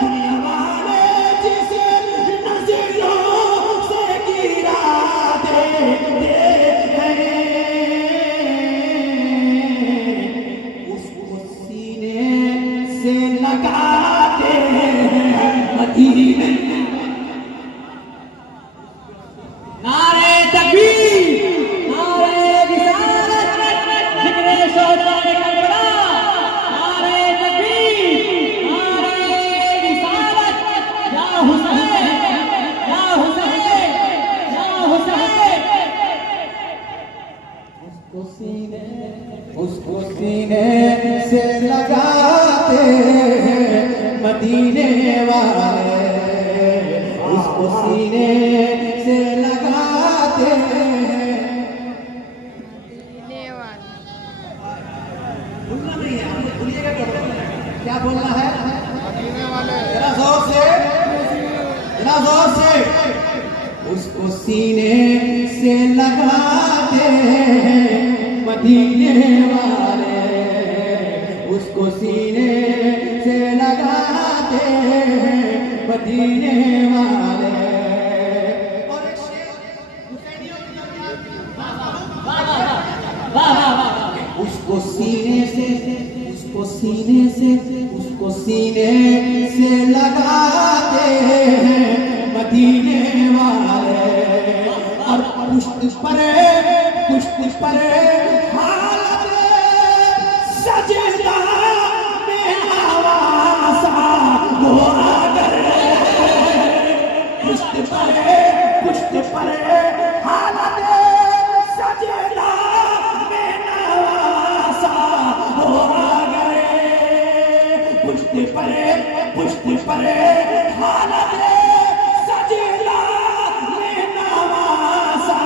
दुनिया वाले जिसे नजरों से गिरा देते हैं, उसको सीने से लगाते हैं मदीने। नारे तकबीर, नारे रिसालत, जिक्रे शोहदाए करबला। नारे तकबीर, नारे रिसालत, या हुसैन, या हुसैन, या हुसैन। उसको सीने से लगाते हैं मदीने वाले। उसको सीने से लगाते हैं। भूलना नहीं है, आप भूलिएगा क्या बोलना है। जरा जोर से, जरा जोर से। उसको सीने से लगाते हैं मदीने वाले। उसको सीने से लगाते हैं मदीने वाले। और एक शेर हुसैनियों की उसको सीने से, उसको सीने से, उसको सीने से लगाते हैं मदीने वाले। और पुष्ट पर हालत सजदा में नवासा वो अगर। पुष्ट पर हालत सजदा में नवासा वो अगर। पुष्ट पर हालत सजदा में नवासा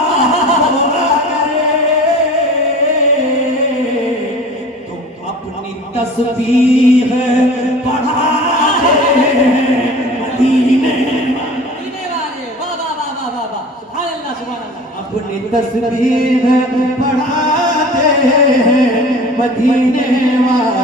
वो अगर। तुम अपनी तस्बीह पढ़ाते मदीने वाले। वाह वाह वाह वाह वाह वाह, सुभान अल्लाह, सुभान अल्लाह। अपनी तस्बीह पढ़ाते हैं मदीने वाले।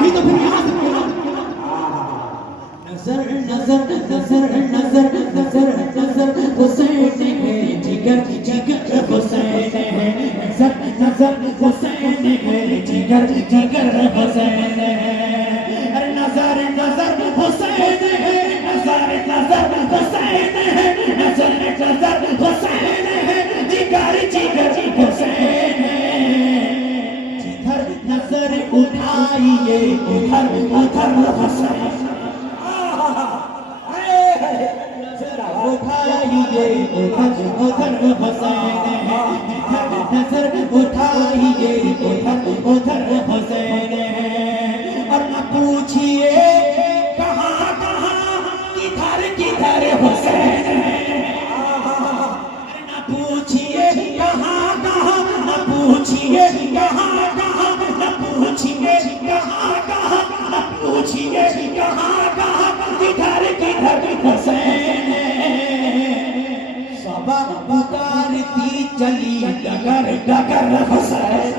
नहीं तो फिर यहाँ से बोला नजर नजर नजर नजर नजर नजर हुसैन है जिगर जिगर हुसैन है नजर नजर हुसैन है जिगर जिगर हुसैन है अरे नजर नजर हुसैन है नजर नजर हुसैन है नजर नजर हुसैन है जिगर जिगर हुसैन है जिधर नजर उठाइए उधर उधर हुसैन उठाइए उधर उधर हुसैन है जिधर नजर उठाइए उधर उधर हुसैन है और न पूछिए कहाँ कहाँ किधर किधर हुसैन है न पूछिए कहाँ कहाँ न पूछिए कहाँ कहाँ न पूछिए कहाँ कहाँ न पूछिए कहाँ कहाँ किधर किधर हुसैन पुकारती चली डगर डगर हुसैन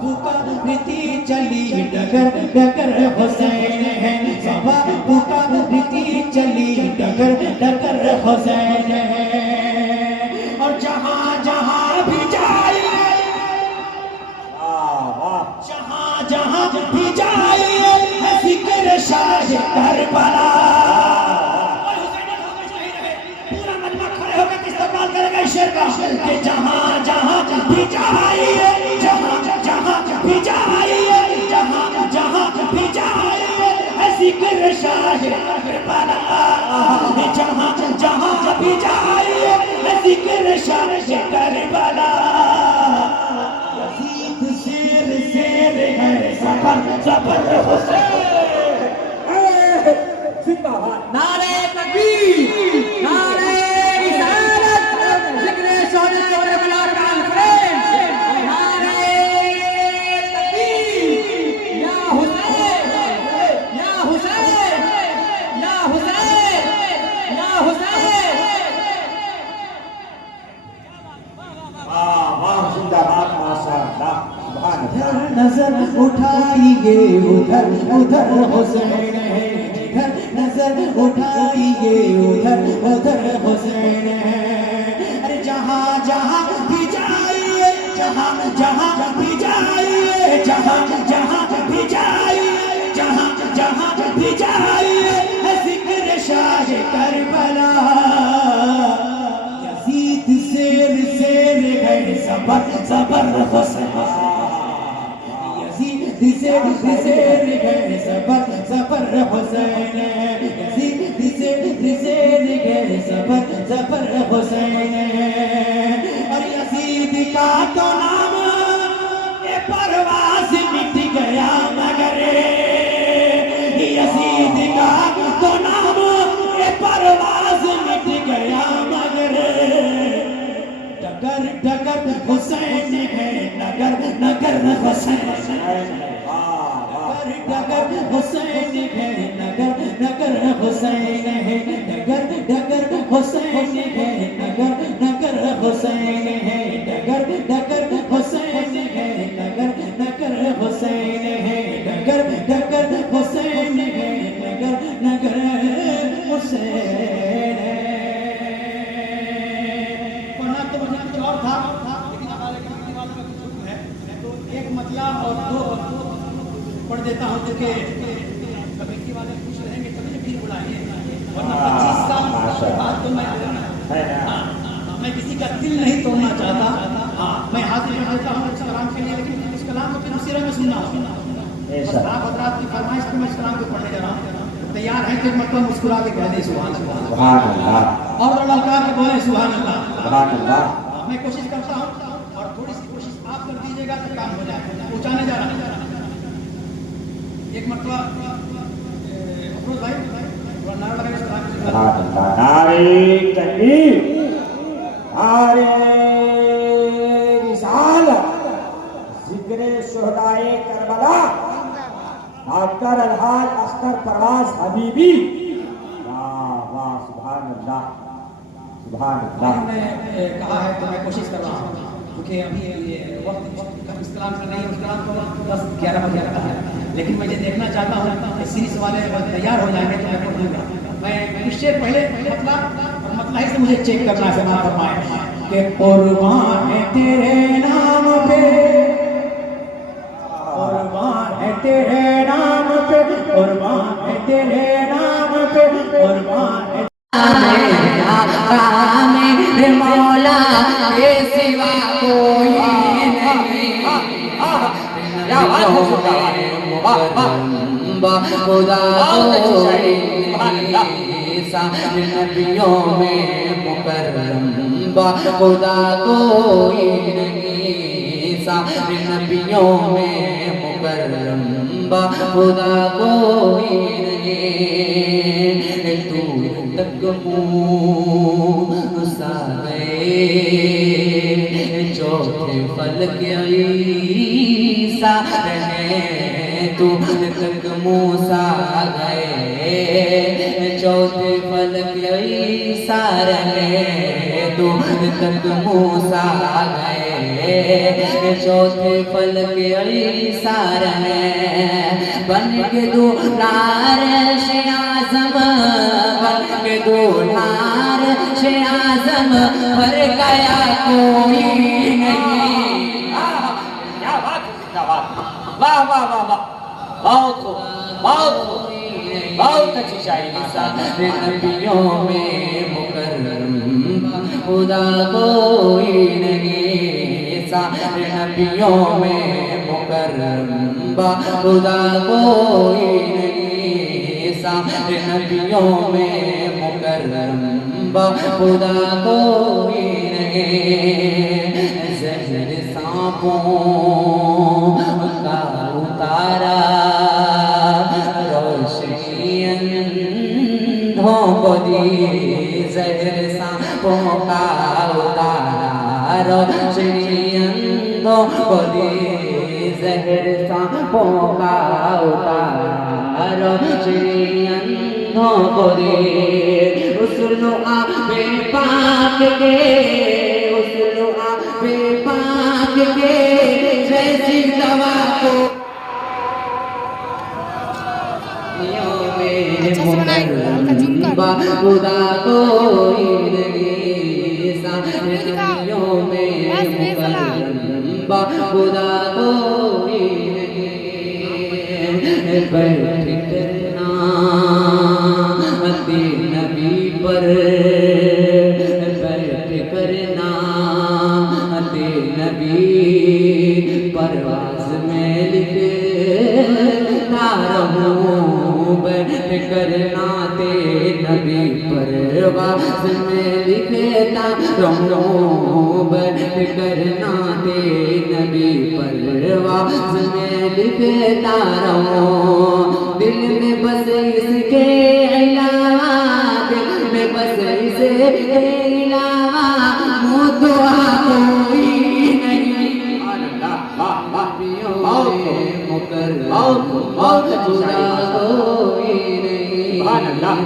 पुकारती चली डगर डगर हुसैन है सबा पुकारती चली डगर डगर हुसैन है और जहाँ जहाँ भी जाइए जहाँ जहाँ भी जाइए जिक्र शाह करबला करेगा शेर का कि जहाँ जहाँ भी जाइए जहाँ जहाँ भी जाइए जहाँ जहाँ भी जाइए जिक्र शाह करबला जहाँ जहाँ भी जाइए जिक्र शाह करबला यजीद शेर शेर है सफर सफर हुसैन नारे तकबीर नारे नजर उठाइए उधर उधर हुसैन है जिधर नजर उठाइए उधर उधर हुसैन है अरे जहाँ जहाँ भी जाइए जहाँ जहाँ भी जाइए जहाँ जहाँ भी जाइए जहाँ जहाँ भी जाइए जिक्र शाह करबला यजीद शेर शेर है सबर सबर हुसैन शेर शेर है सबर सबर हुसैन शेर है सबर सबर हुसैन और यजीद का तो नाम ये परवाज़ मिट गया मगर यजीद का तो नाम ये परवाज़ मिट गया मगर डगर डगर हुसैन है नगर नगर हुसैन डगर हुसैन है नगर नगर हुसैन है डगर डगर हुसैन है नगर नगर हुसैन है डगर डगर हुसैन है नगर नगर हुसैन है डगर डगर हुसैन है नगर नगर हुसैन पढ़ना तो बढ़िया कुछ और था लेकिन तो एक मतलब और दो पढ़ देता हूँ क्योंकि कमेटी वाले खुश रहेंगे तभी तो फिर बुलाएंगे वरना 25 साल बाद तो मैं किसी का दिल नहीं तोड़ना चाहता हाँ मैं हाजिर कर देता हूँ इस कलाम के लिए लेकिन इस कलाम को फिर उसी में सुनना होगा आप हजरात की फरमाइश पर मैं इस कलाम को पढ़ने जा रहा हूँ तैयार है कि मतलब मुस्कुरा के कह दे सुभान अल्लाह और ललकार के बोले सुभान अल्लाह मैं कोशिश करता हूँ और थोड़ी सी कोशिश आप कर दीजिएगा तो काम हो जाए पहुँचाने जा रहा हूँ एक मरतबा अफरोज भाई नारा लगा नारे तकबीर नारे रिसालत जिक्र शुहदाए करबला डॉक्टर अलहाज अख्तर परवाज हबीबी वाह वाह सुभान अल्लाह सुभान अल्लाह ने कहा है तो मैं कोशिश कर रहा हूँ क्योंकि अभी ये वक्त का इस कलाम से नहीं, उस कलाम को 10-11 बजे आता है, लेकिन मैं ये देखना चाहता हूँ कि सीरीज वाले तैयार हो जाएंगे तो मैं पढ़ूंगा। मैं कुछ शेर पहले मतलब ही से मुझे चेक करना है, समाप्त फरमाए कि कुर्बान है तेरे नाम पे, कुर्बान है तेरे नाम पे, कुर्बान है तेरे नाम पे, कुर्बान है मेरे मौला के सिवा कोई नहीं। खुदा नबियों में मुकर्रम खुदा कोई नहीं, सारे नबियों में मुकर्रम खुदा कोई नहीं। तू तक मूसा गए चौथे फलक ईसा रहे, तू तक मूसा गए चौथे फलक ईसा रहे, तू तक मूसा गए चौथे फलक ईसा रहे। बन के दुलार से आज़म, बन के दुलार से आज़म पर गया कोई नहीं। क्या बात है, जिंदाबाद, वाह वाह वाह वाह, बहुत खूब, बहुत खूब, बहुत अच्छी शायरी। सारे नबियों में मुकर्रम खुदा कोई नहीं, सारे नबियों में मुकर्रम खुदा कोई नहीं, सारे नबियों में मुकर्रम खुदा कोई नहीं। ज़हर सांपों का उतारा रोशनी अंधों को दी, ज़हर सांपों का उतारा रोशनी अंधों को दी, ज़हर सांपों का उतारा रोशनी अंधों को दी। उसलो आबे पाक के, उसलो आबे पाक के जैसी दवा को खुदा कोई नहीं, सारे नबियों में मुकर्रम खुदा कोई नहीं। बैठ करना नबी पर, बैठ करना नबी परवाज़ में लिखता रहूं, बैठ करना नबी परवाज़ में लिखता रहूं, बैठ करना नबी परवाज़ में लिखता रहूं। दिल में बस इसके अलावा, दिल में बस इसके अलावा मुँह दुआ कोई नहीं।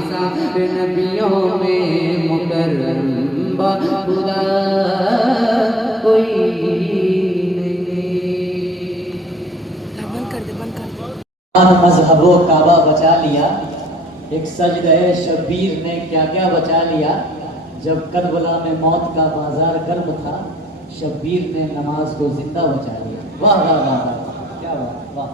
सारे नबियों में मुकर्रम खुदा कोई मज़हबो काबा बचा लिया, एक सजदे शब्बीर ने क्या क्या बचा लिया। जब करबला में मौत का बाजार गर्म था, शब्बीर ने नमाज को जिंदा बचा लिया। वाह वाह वाह, क्या बात, वाह।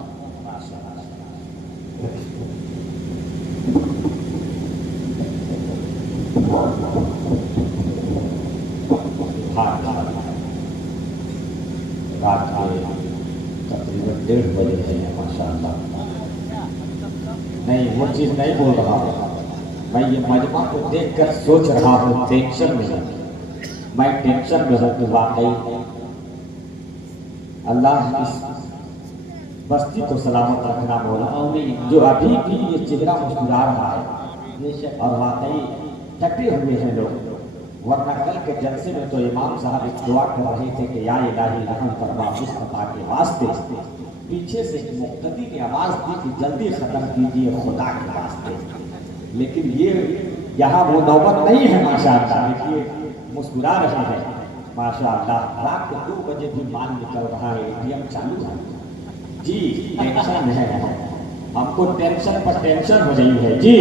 रात के तकरीबन 1:30 बजे हैं माशाअल्लाह। नहीं वो चीज़ नहीं बोल रहा हूँ मैं, ये मजमा को देखकर सोच रहा हूँ, टेंशन में हूँ मैं, टेंशन में हूँ कि वाकई अल्लाह इस बस्ती को सलामत रखना बोला, जो अभी भी ये चेहरा मुस्कुरा रहा है, और वाकई टटे हुए हैं लोग। वरना कल के जलसे में तो इमाम साहब एक दुआ कर रहे थे कि या इलाही रहम फरमा मुस्तफा के वास्ते। पीछे से मुक्तदी ने आवाज दी कि जल्दी खत्म कीजिए खुदा के वास्ते, लेकिन ये यहाँ वो नौबत नहीं है माशाअल्लाह। देखिए मुस्कुरा रहे हैं, माशाअल्लाह रात के 2 बजे भी माल निकल रहा है, एटीएम चालू है जी। टेंशन है, हमको टेंशन पर टेंशन हो रही है जी।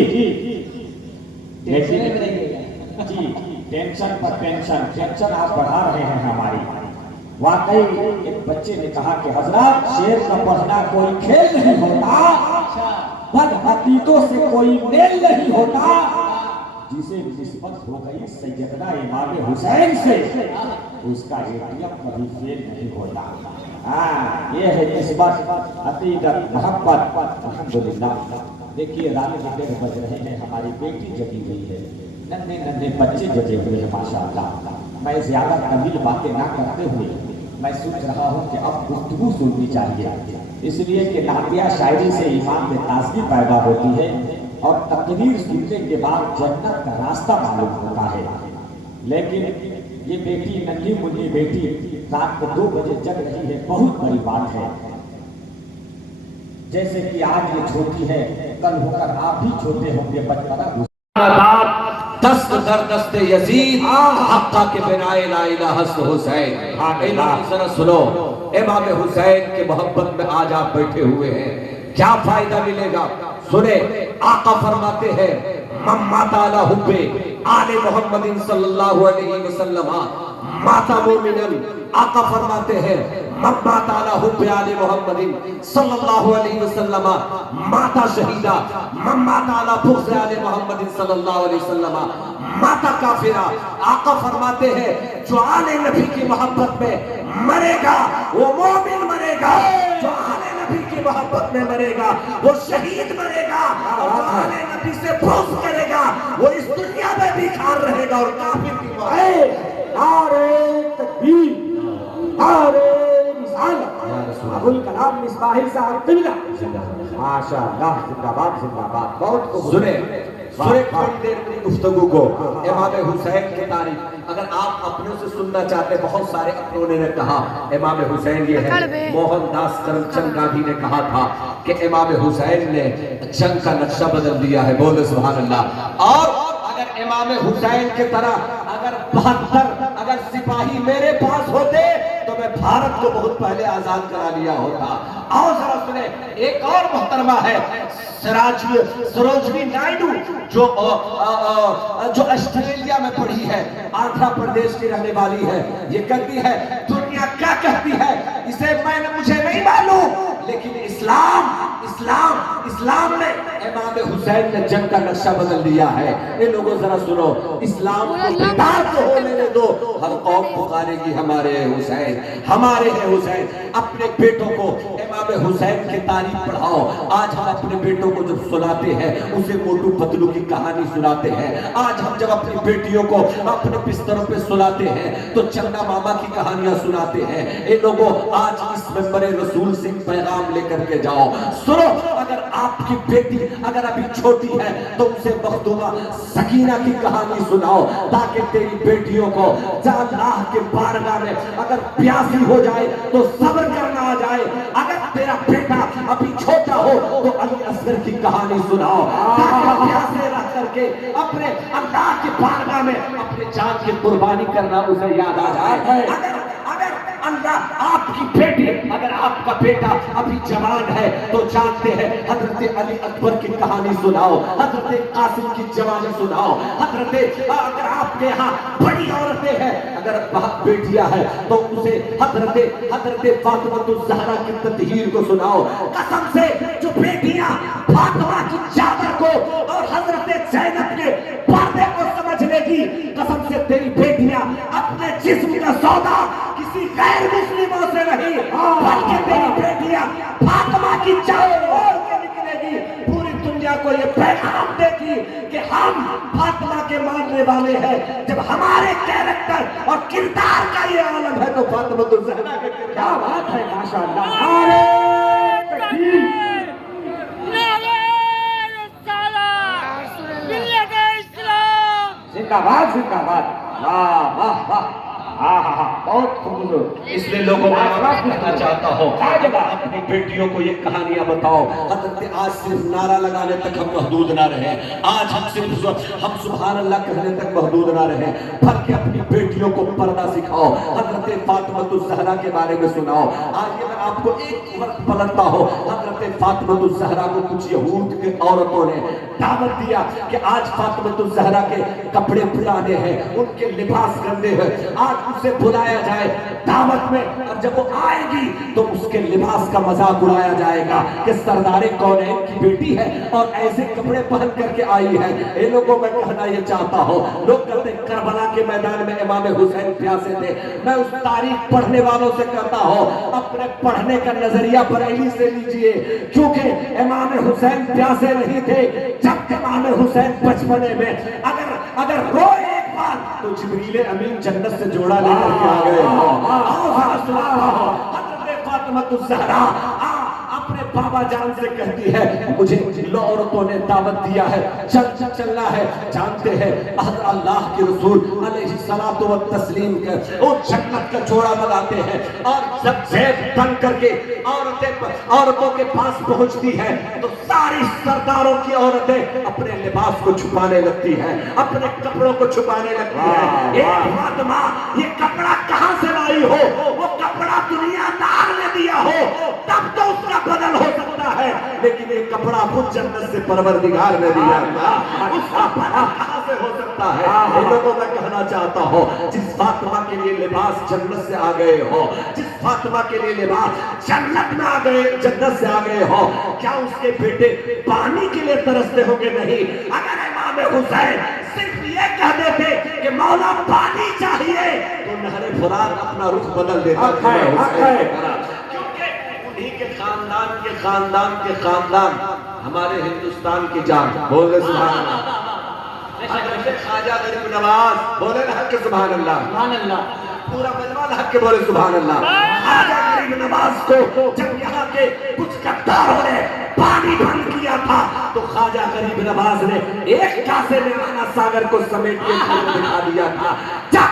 जी टेंशन पर टेंशन आप बढ़ा रहे हैं हमारी। वाकई एक बच्चे ने कहा कि हजरत शेर का पढ़ना कोई खेल नहीं होता, बदअकीदों से कोई मेल नहीं होता। जिसे निस्बत हो गई सैयदना इमाम हुसैन से, उसका एटीएम कभी फेल नहीं होता। हाँ ये है निस्बत, अकीदत, मोहब्बत। अल्हम्दुलिल्लाह देखिए रात के 1:30 बज रहे हैं, हमारी बेटी जगी हुई है, नन्हे नन्हे बच्चे जगे हुए हैं माशाअल्लाह। मैं ज्यादा तवील बातें ना करते हुए मैं सोच रहा हूँ कि अब गुफ्तगू सुननी चाहिए, इसलिए कि नातिया शायरी से ईमान में ताजगी पैदा होती है और तकरीर सुनने के बाद जन्नत का रास्ता मालूम होता है। लेकिन ये बेटी, नन्ही मुन्नी बेटी रात को 2 बजे जग रही है, बहुत बड़ी बात है। जैसे कि आज ये छोटी है, कल होकर आप भी छोटे होंगे, बचपना दस्त दर दस्त यजीद हक्का के बिनाए ला इलाहा हुसैन। जरा सुनो, इमाम हुसैन के मोहब्बत में आज आप बैठे हुए हैं, क्या फायदा मिलेगा? सुने, आका फरमाते हैं मम्मा ताला हुब्बे आले मोहम्मदिन सल्लल्लाहु अलैहि वसल्लम माता मोमिनन। आका फरमाते हैं मम्मा ताला हुब्बे आले मोहम्मदिन सल्लल्लाहु अलैहि वसल्लम माता शहीदा, मम्मा ताला बुग़्ज़ आले मोहम्मदिन सल्लल्लाहु अलैहि वसल्लम माता काफिरा। आका फरमाते हैं जो आले नबी की मोहब्बत में मरेगा वो मोमिन मरेगा, जो आले नबी की मोहब्बत में मरेगा वो शहीद मरेगा, और जो आले नबी से बुग़्ज़ करेगा वो इस दुनिया में भी खार रहेगा और काफिर की मौत। नारे तकबीर, नारे रिसालत। अबुल कलाम मिसबाही साहब तिल्ला, माशाअल्लाह, जिंदाबाद जिंदाबाद। बहुत को सुने थोड़ी देर की गुफ्तगू को इमाम हुसैन की तारीफ अगर आप अपनों से सुनना चाहते, बहुत सारे अपनों ने कहा इमाम हुसैन ये है। मोहनदास करमचंद गांधी ने कहा था कि इमाम हुसैन ने जंग का नक्शा बदल दिया है, बोले सुभान अल्लाह। और अगर इमाम हुसैन की तरह अगर 72 अगर सिपाही मेरे पास होते तो मैं भारत को बहुत पहले आजाद करा लिया होता। आओ जरा सुने, एक और मोहतरमा है सरोजनी नायडू, जो ऑस्ट्रेलिया में पढ़ी है, आंध्र प्रदेश की रहने वाली है। ये कहती है दुनिया क्या कहती है इसे मुझे नहीं मालूम, लेकिन इस्लाम ने इमाम हुसैन ने जंग का नक्शा बदल दिया है। इन लोगों जरा सुनो, इस्लाम को बेदार तो होने दो, हर कौम पुकारेगी हमारे हुसैन, हमारे हैं हुसैन। अपने बेटों को इमाम हुसैन की तारीफ पढ़ाओ। आज हम अपने बेटों को जब सुनाते हैं उसे मोटू पतलू की कहानी सुनाते हैं। आज हम जब अपनी बेटियों को अपने बिस्तरों पे सुलाते हैं तो चन्ना मामा की कहानियां सुनाते हैं। इन लोगों आज इस मेंबरे रसूल से पैगाम लेकर के जाओ। सुनो, अगर आपकी बेटी अगर अभी छोटी है तो उसे मखदूमा सकीना की कहानी सुनाओ, ताकि तेरी बेटियों को अल्लाह के बारगाह में अगर प्यासी हो जाए तो सब्र करना आ जाए। अगर तेरा बेटा अभी छोटा हो तो अली असगर की कहानी सुनाओ, ताकि प्यासे रह करके अपने अल्लाह के बारगाह में अपने जान की कुर्बानी करना उसे याद आ जाए। अगर अल्लाह आपकी बेटी, अगर आपका बेटा अभी जवान है तो जानते हैं हजरत अली अकबर की कहानी सुनाओ, हजरत कासिम की जवानी सुनाओ, अगर आपके यहाँ बड़ी औरतें हैं, अगर बेटियां हैं तो उसे हजरत फातिमा ज़हरा की तत्हीर को सुनाओ। कसम से जो बेटियां फातिमा की चादर को और हजरत ज़ैनब के पर्दे को समझ लेगी, कसम से तेरी बेटियां अपने जिस्म का सौदा किसी गैर मुस्लिमों से नहीं, बल्कि तेरी बेटियां फातिमा की चादर ओढ़ के निकलेगी, पूरी दुनिया को ये पैगाम देगी कि हम फातिमा के मानने वाले हैं। जब हमारे कैरेक्टर और किरदार का ये आलम है तो फातिमा तो ज़हरा के क्या बात है, माशाअल्लाह। नारे तकबीर, नारे रिसालत, मिल्लत इस्लाम, जिंदाबाद जिंदाबाद, वाह वाह वाह। बहुत खूबसूरत। इसलिए लोगों को आवाज कहना चाहता हूँ, अपनी बेटियों को ये कहानियां बताओ। हजरत आज सिर्फ नारा लगाने तक हम महदूद ना रहे, आज हम सिर्फ हम सुभान अल्लाह कहने तक महदूद ना रहे, बल्कि अपनी बेटियों को पर्दा सिखाओ। हजरत फातिमा ज़हरा के बारे में सुनाओ। आज मैं आपको एक वक्त पलटता हो, हजरत फातिमा ज़हरा को कुछ यहूद की औरतों ने दावत दिया कि आज फातिमा ज़हरा के कपड़े पुराने हैं, उनके लिबास गंदे हैं, आज उसे बुलाया जाए दावत में, और जब वो आएगी तो उसके लिबास का मजाक उड़ाया जाएगा कि सरदारे कौनैन की बेटी है और ऐसे कपड़े पहन करके आई है। इन लोगों में कहना ये चाहता हूँ, लोग कहते हैं करबला के मैदान में इमाम हुसैन प्यासे थे। मैं उस तारीख पढ़ने वालों से कहता हूँ, अपने पढ़ने का नजरिया बरेली से लीजिए, क्योंकि इमाम हुसैन प्यासे नहीं थे। जब इमाम हुसैन बचपने में अगर रोए एक बार तो जिब्रील अमीन जन्नत से जोड़ा लेकर के आ गए। हज़रत फातिमा ज़हरा अपने बाबा जान से कहती है, मुझे औरतों ने दावत दिया है, चलना है। जानते हैं अल्लाह के रसूल अलैहिस्सलातु व तस्लीम के वो जन्नत का जोड़ा लगाते हैं, और जब ज़ैब बन करके औरतों के पास पहुंचती है तो सारी सरदारों की औरतें अपने लिबास को छुपाने लगती हैं, अपने कपड़ों को छुपाने लगती है। एक फातिमा ये कपड़ा कहां से लाई हो? वो कपड़ा दुनियादार ने दिया हो तब तो उसका बदल हो सकता है, लेकिन ये कपड़ा खुद जन्नत से परवरदिगार ने दिया, उसका बदल कहां से हो सकता है? इन लोगों में कहना चाहता हूं, जिस फातिमा के लिए लिबास जन्नत से आ गए हो, जिस फातिमा के लिए लिबास जन्नत में आ गए, जन्नत से आ गए हो, क्या उसके बेटे पानी के लिए तरसते होंगे? नहीं। अगर इमाम हुसैन सिर्फ ये कह देते कि मौला पानी चाहिए तो नहरे फुरात अपना रुख बदल देता था। खानदान के खानदान हमारे हिंदुस्तान की जान। बोले सुभान अल्लाह। ख्वाजा गरीब नवाज बोले ना हक सुभान अल्लाह। पूरा मजमा हक के बोले सुभान अल्लाह। ख्वाजा गरीब नवाज को जब यहाँ के कुछ गद्दारों ने पानी बंद किया था तो ख्वाजा गरीब नवाज ने एक कासे में आना सागर को समेट के दिखा दिया था। जब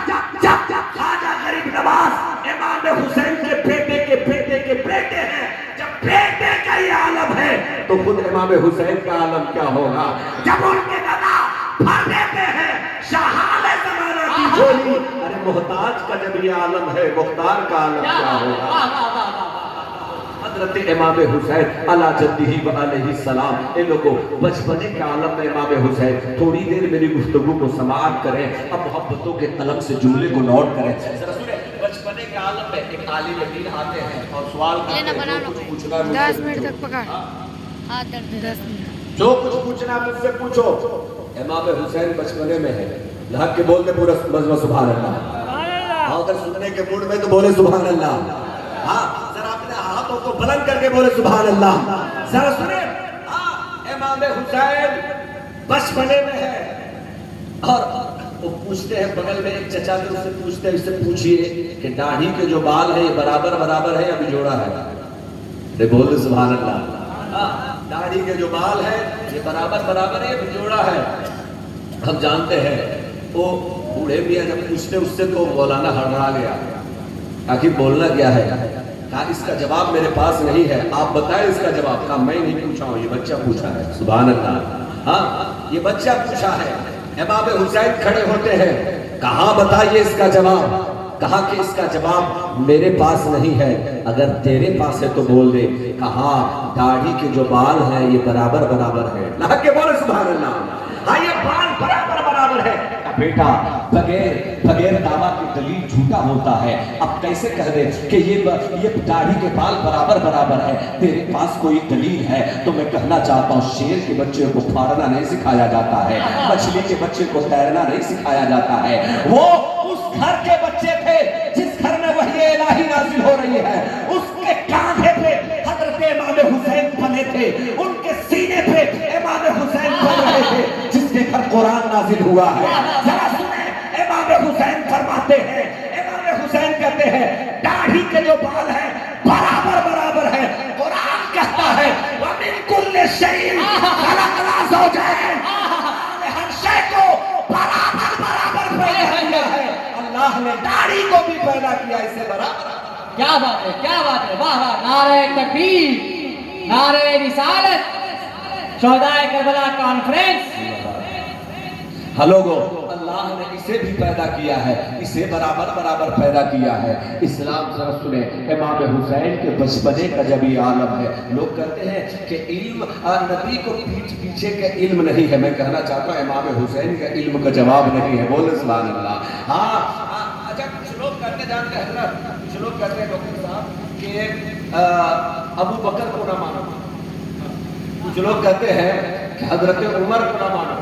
ख्वाजा गरीब नवाज इमाम हुसैन के बेटे के बेटे के बेटे हैं, जब बेटे का ये आलम है तो खुद इमाम हुसैन का आलम क्या होगा? जब उनके दादा भर देते हैं शाहाने ज़माना की झोली, अरे मोहताज का जब ये आलम है, मुख्तार का आलम क्या होगा? हजरत इमाम हुसैन अला जद्दिही व अलैहि सलाम, इन लोगों बचपने के आलम में इमाम हुसैन। थोड़ी देर मेरी गुफ्तगू को समाअत करें, अब मोहब्बतों के कलम से जुमले को नोट करें। जरा सुने, बचपने के आलम में एक आलिम दीन आते हैं और सवाल करते हैं, कुछ पूछना 10 मिनट तक पकड़। हाँ 10 मिनट। जो कुछ पूछना मुझसे पूछो। इमाम हुसैन बचपने में है, लहक के बोलते पूरा मजमा सुभान अल्लाह। अगर सुनने के मूड में तो बोले सुभान अल्लाह। हाँ जरा अपने हाथों को बुलंद करके बोले सुभान अल्लाह। जरा सुने, इमाम हुसैन बचपने में है और वो पूछते हैं, बगल में एक चचा थे, उससे पूछते हैं, इससे पूछिए कि दाढ़ी के जो बाल है ये बराबर है या बिजोड़ा है? अरे बोल सुभान अल्लाह। दाढ़ी के जो बाल है ये बराबर है या बिजोड़ा है? हम जानते हैं वो बूढ़े मियां जब पूछते उससे तो मौलाना हड़बड़ा गया, आखिर बोलना क्या है? कहा इसका जवाब मेरे पास नहीं है, आप बताएं इसका जवाब। कहा मैं नहीं पूछा हूँ, ये बच्चा पूछा है। सुभान अल्लाह। हाँ ये बच्चा पूछा है। इमाम हुसैन खड़े होते हैं, कहा बताइए इसका जवाब। कहा कि इसका जवाब मेरे पास नहीं है, अगर तेरे पास है तो बोल दे। कहा दाढ़ी के जो बाल हैं ये बराबर है। लगा के बोले सुभान अल्लाह। हाँ ये बाल बराबर है। बेटा बगैर दावा की दलील झूठा होता है, अब कैसे कह दे कि ये दाढ़ी के बाल बराबर है? तेरे पास कोई दलील है तो मैं कहना चाहता हूँ, शेर के बच्चे को फाड़ना नहीं सिखाया जाता है, मछली के बच्चे को तैरना नहीं सिखाया जाता है। वो उस घर के बच्चे थे जिस घर में वही इलाही नाजिल हो रही है, उसके कांधे पे हजरत इमाम हुसैन पले थे, उनके सीने पे इमाम हुसैन पल रहे थे, जिसके घर कुरान नाजिल हुआ है। जरा सुने, इमाम हुसैन फरमाते हैं, इमाम हुसैन कहते हैं दाढ़ी के जो बाल है बराबर है। कुरान कहता है वमिन कुल्लि शैइन खलक़ना ज़ौजैन, हर शय को बराबर पैदा किया है। अल्लाह ने दाढ़ी को भी पैदा किया, इससे बराबर। क्या बात है, क्या बात है, वाह वाह, नारे तकबीर, नारे रिसालत, शोहदाए करबला कॉन्फ्रेंस। हाँ लोगों, अल्लाह ने इसे भी पैदा किया है, इसे बराबर बराबर पैदा किया है। इस्लाम जरा सुने, इमाम हुसैन के बचपने का जब ये आलम है। लोग कहते हैं कि इल्म नबी को पीछे का इल्म नहीं है। मैं कहना चाहता हूँ इमाम हुसैन का इल्म का जवाब नहीं है। बोले सुभान अल्लाह। हाँ, अच्छा, कुछ लोग कहते जानते हैं हजरत, कुछ लोग कहते हैं डॉक्टर साहब कि अबू बकर को ना मानो, कुछ लोग कहते हैं कि हजरत उमर को ना मानो,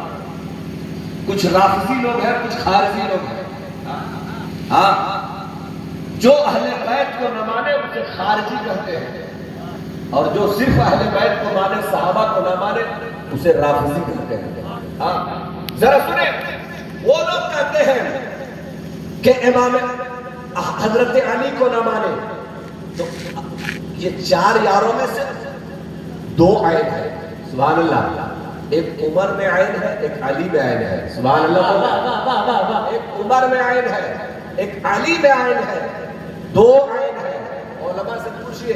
कुछ राफजी लोग हैं, कुछ खारजी लोग हैं। हाँ, जो अहले बैत को न माने उसे खारजी कहते हैं, और जो सिर्फ अहले बैत को माने, सहाबा को न माने, उसे राफजी कहते हैं। हाँ, जरा सुने, वो लोग कहते हैं कि इमाम हजरत अली को न माने, तो ये चार यारों में से दो आयत है। सुभान अल्लाह। एक उमर में आयन है, एक अली में आयन है। सुभान अल्लाह। एक उमर में आयन है, एक अली में आयन है, दो आयन है। उलमा से पूछिए,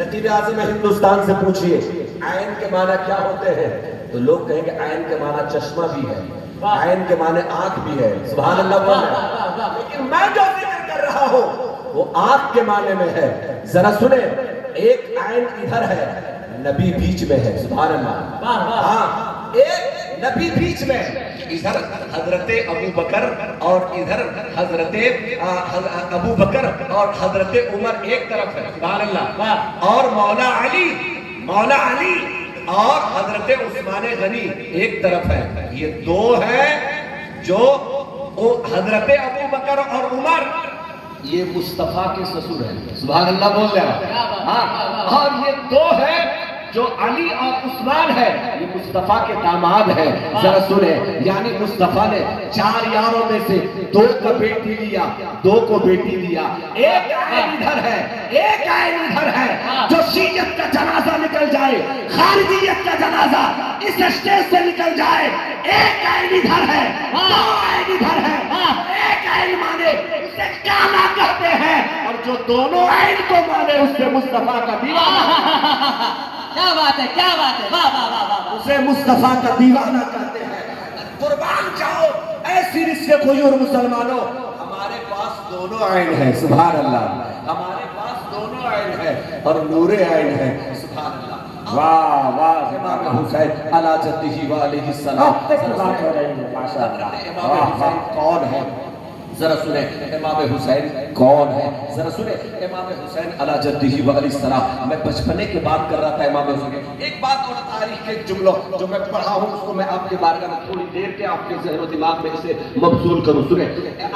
नकीब आज़म हिंदुस्तान से पूछिए, आयन के माना क्या होते हैं, तो लोग कहेंगे आयन के माना चश्मा भी है, आयन के माने आंख भी है। सुभान अल्लाह। लेकिन मैं जो जिक्र कर रहा हूं वो आंख के माने में है। जरा सुने, एक आयन इधर है, नबी बीच में है। सुभान अल्लाह। हाँ, एक नबी बीच में, इधर हजरत अबू बकर और इधर हजरत अबू बकर और हजरत उमर एक तरफ है। सुभान अल्लाह। और मौला अली और हजरत उस्मान गनी एक तरफ है। ये दो है जो हजरत अबू बकर और उमर, ये मुस्तफा के ससुर है। सुभान अल्लाह बोल रहे हैं। हाँ, और ये दो है जो अली और उस्मान है, ये मुस्तफा के दामाद है। जरा सुने, यानी मुस्तफा ने चार यारों में से दो को बेटी लिया, दो को बेटी लिया। एक आयन इधर है, एक आयन इधर है। जो शीयत का जनाजा निकल जाए, खारिजियत का जनाजा इस स्टेज से निकल जाए, एक आयन इधर है, दो आयन इधर है। एक आयन माने उसे काला कहते हैं, और जो दोनों आयन को माने उससे मुस्तफा का दीवाना। क्या बात है, क्या बात है, वाह वाह वाह वाह, उसे मुस्तफा का दीवाना कहते हैं। कुर्बान जाओ ऐसी रिश्ते खुजूर मुसलमानों, हमारे पास दोनों आयन है। सुभान अल्लाह। हमारे पास दोनों आयन है और नूरे आयन है। सुभान अल्लाह। वाह वाह। इमाम हुसैन अला जद्दिही व अलैहि सलाम बात हो रही है। माशाअल्लाह। इमाम हुसैन कौन है, जरा सुने, इमाम हुसैन कौन है, जरा सुने। इमाम हुसैन अला जद्दिही व अलैहि सलाम। मैं बचपने की बात कर रहा था इमाम हुसैन। एक बात और तारीख के जुमलों जो मैं पढ़ा हूं उसको मैं आपके बारे में थोड़ी देर के आपके ज़हन व दिमाग में इसे मबसूल करूं। सुने,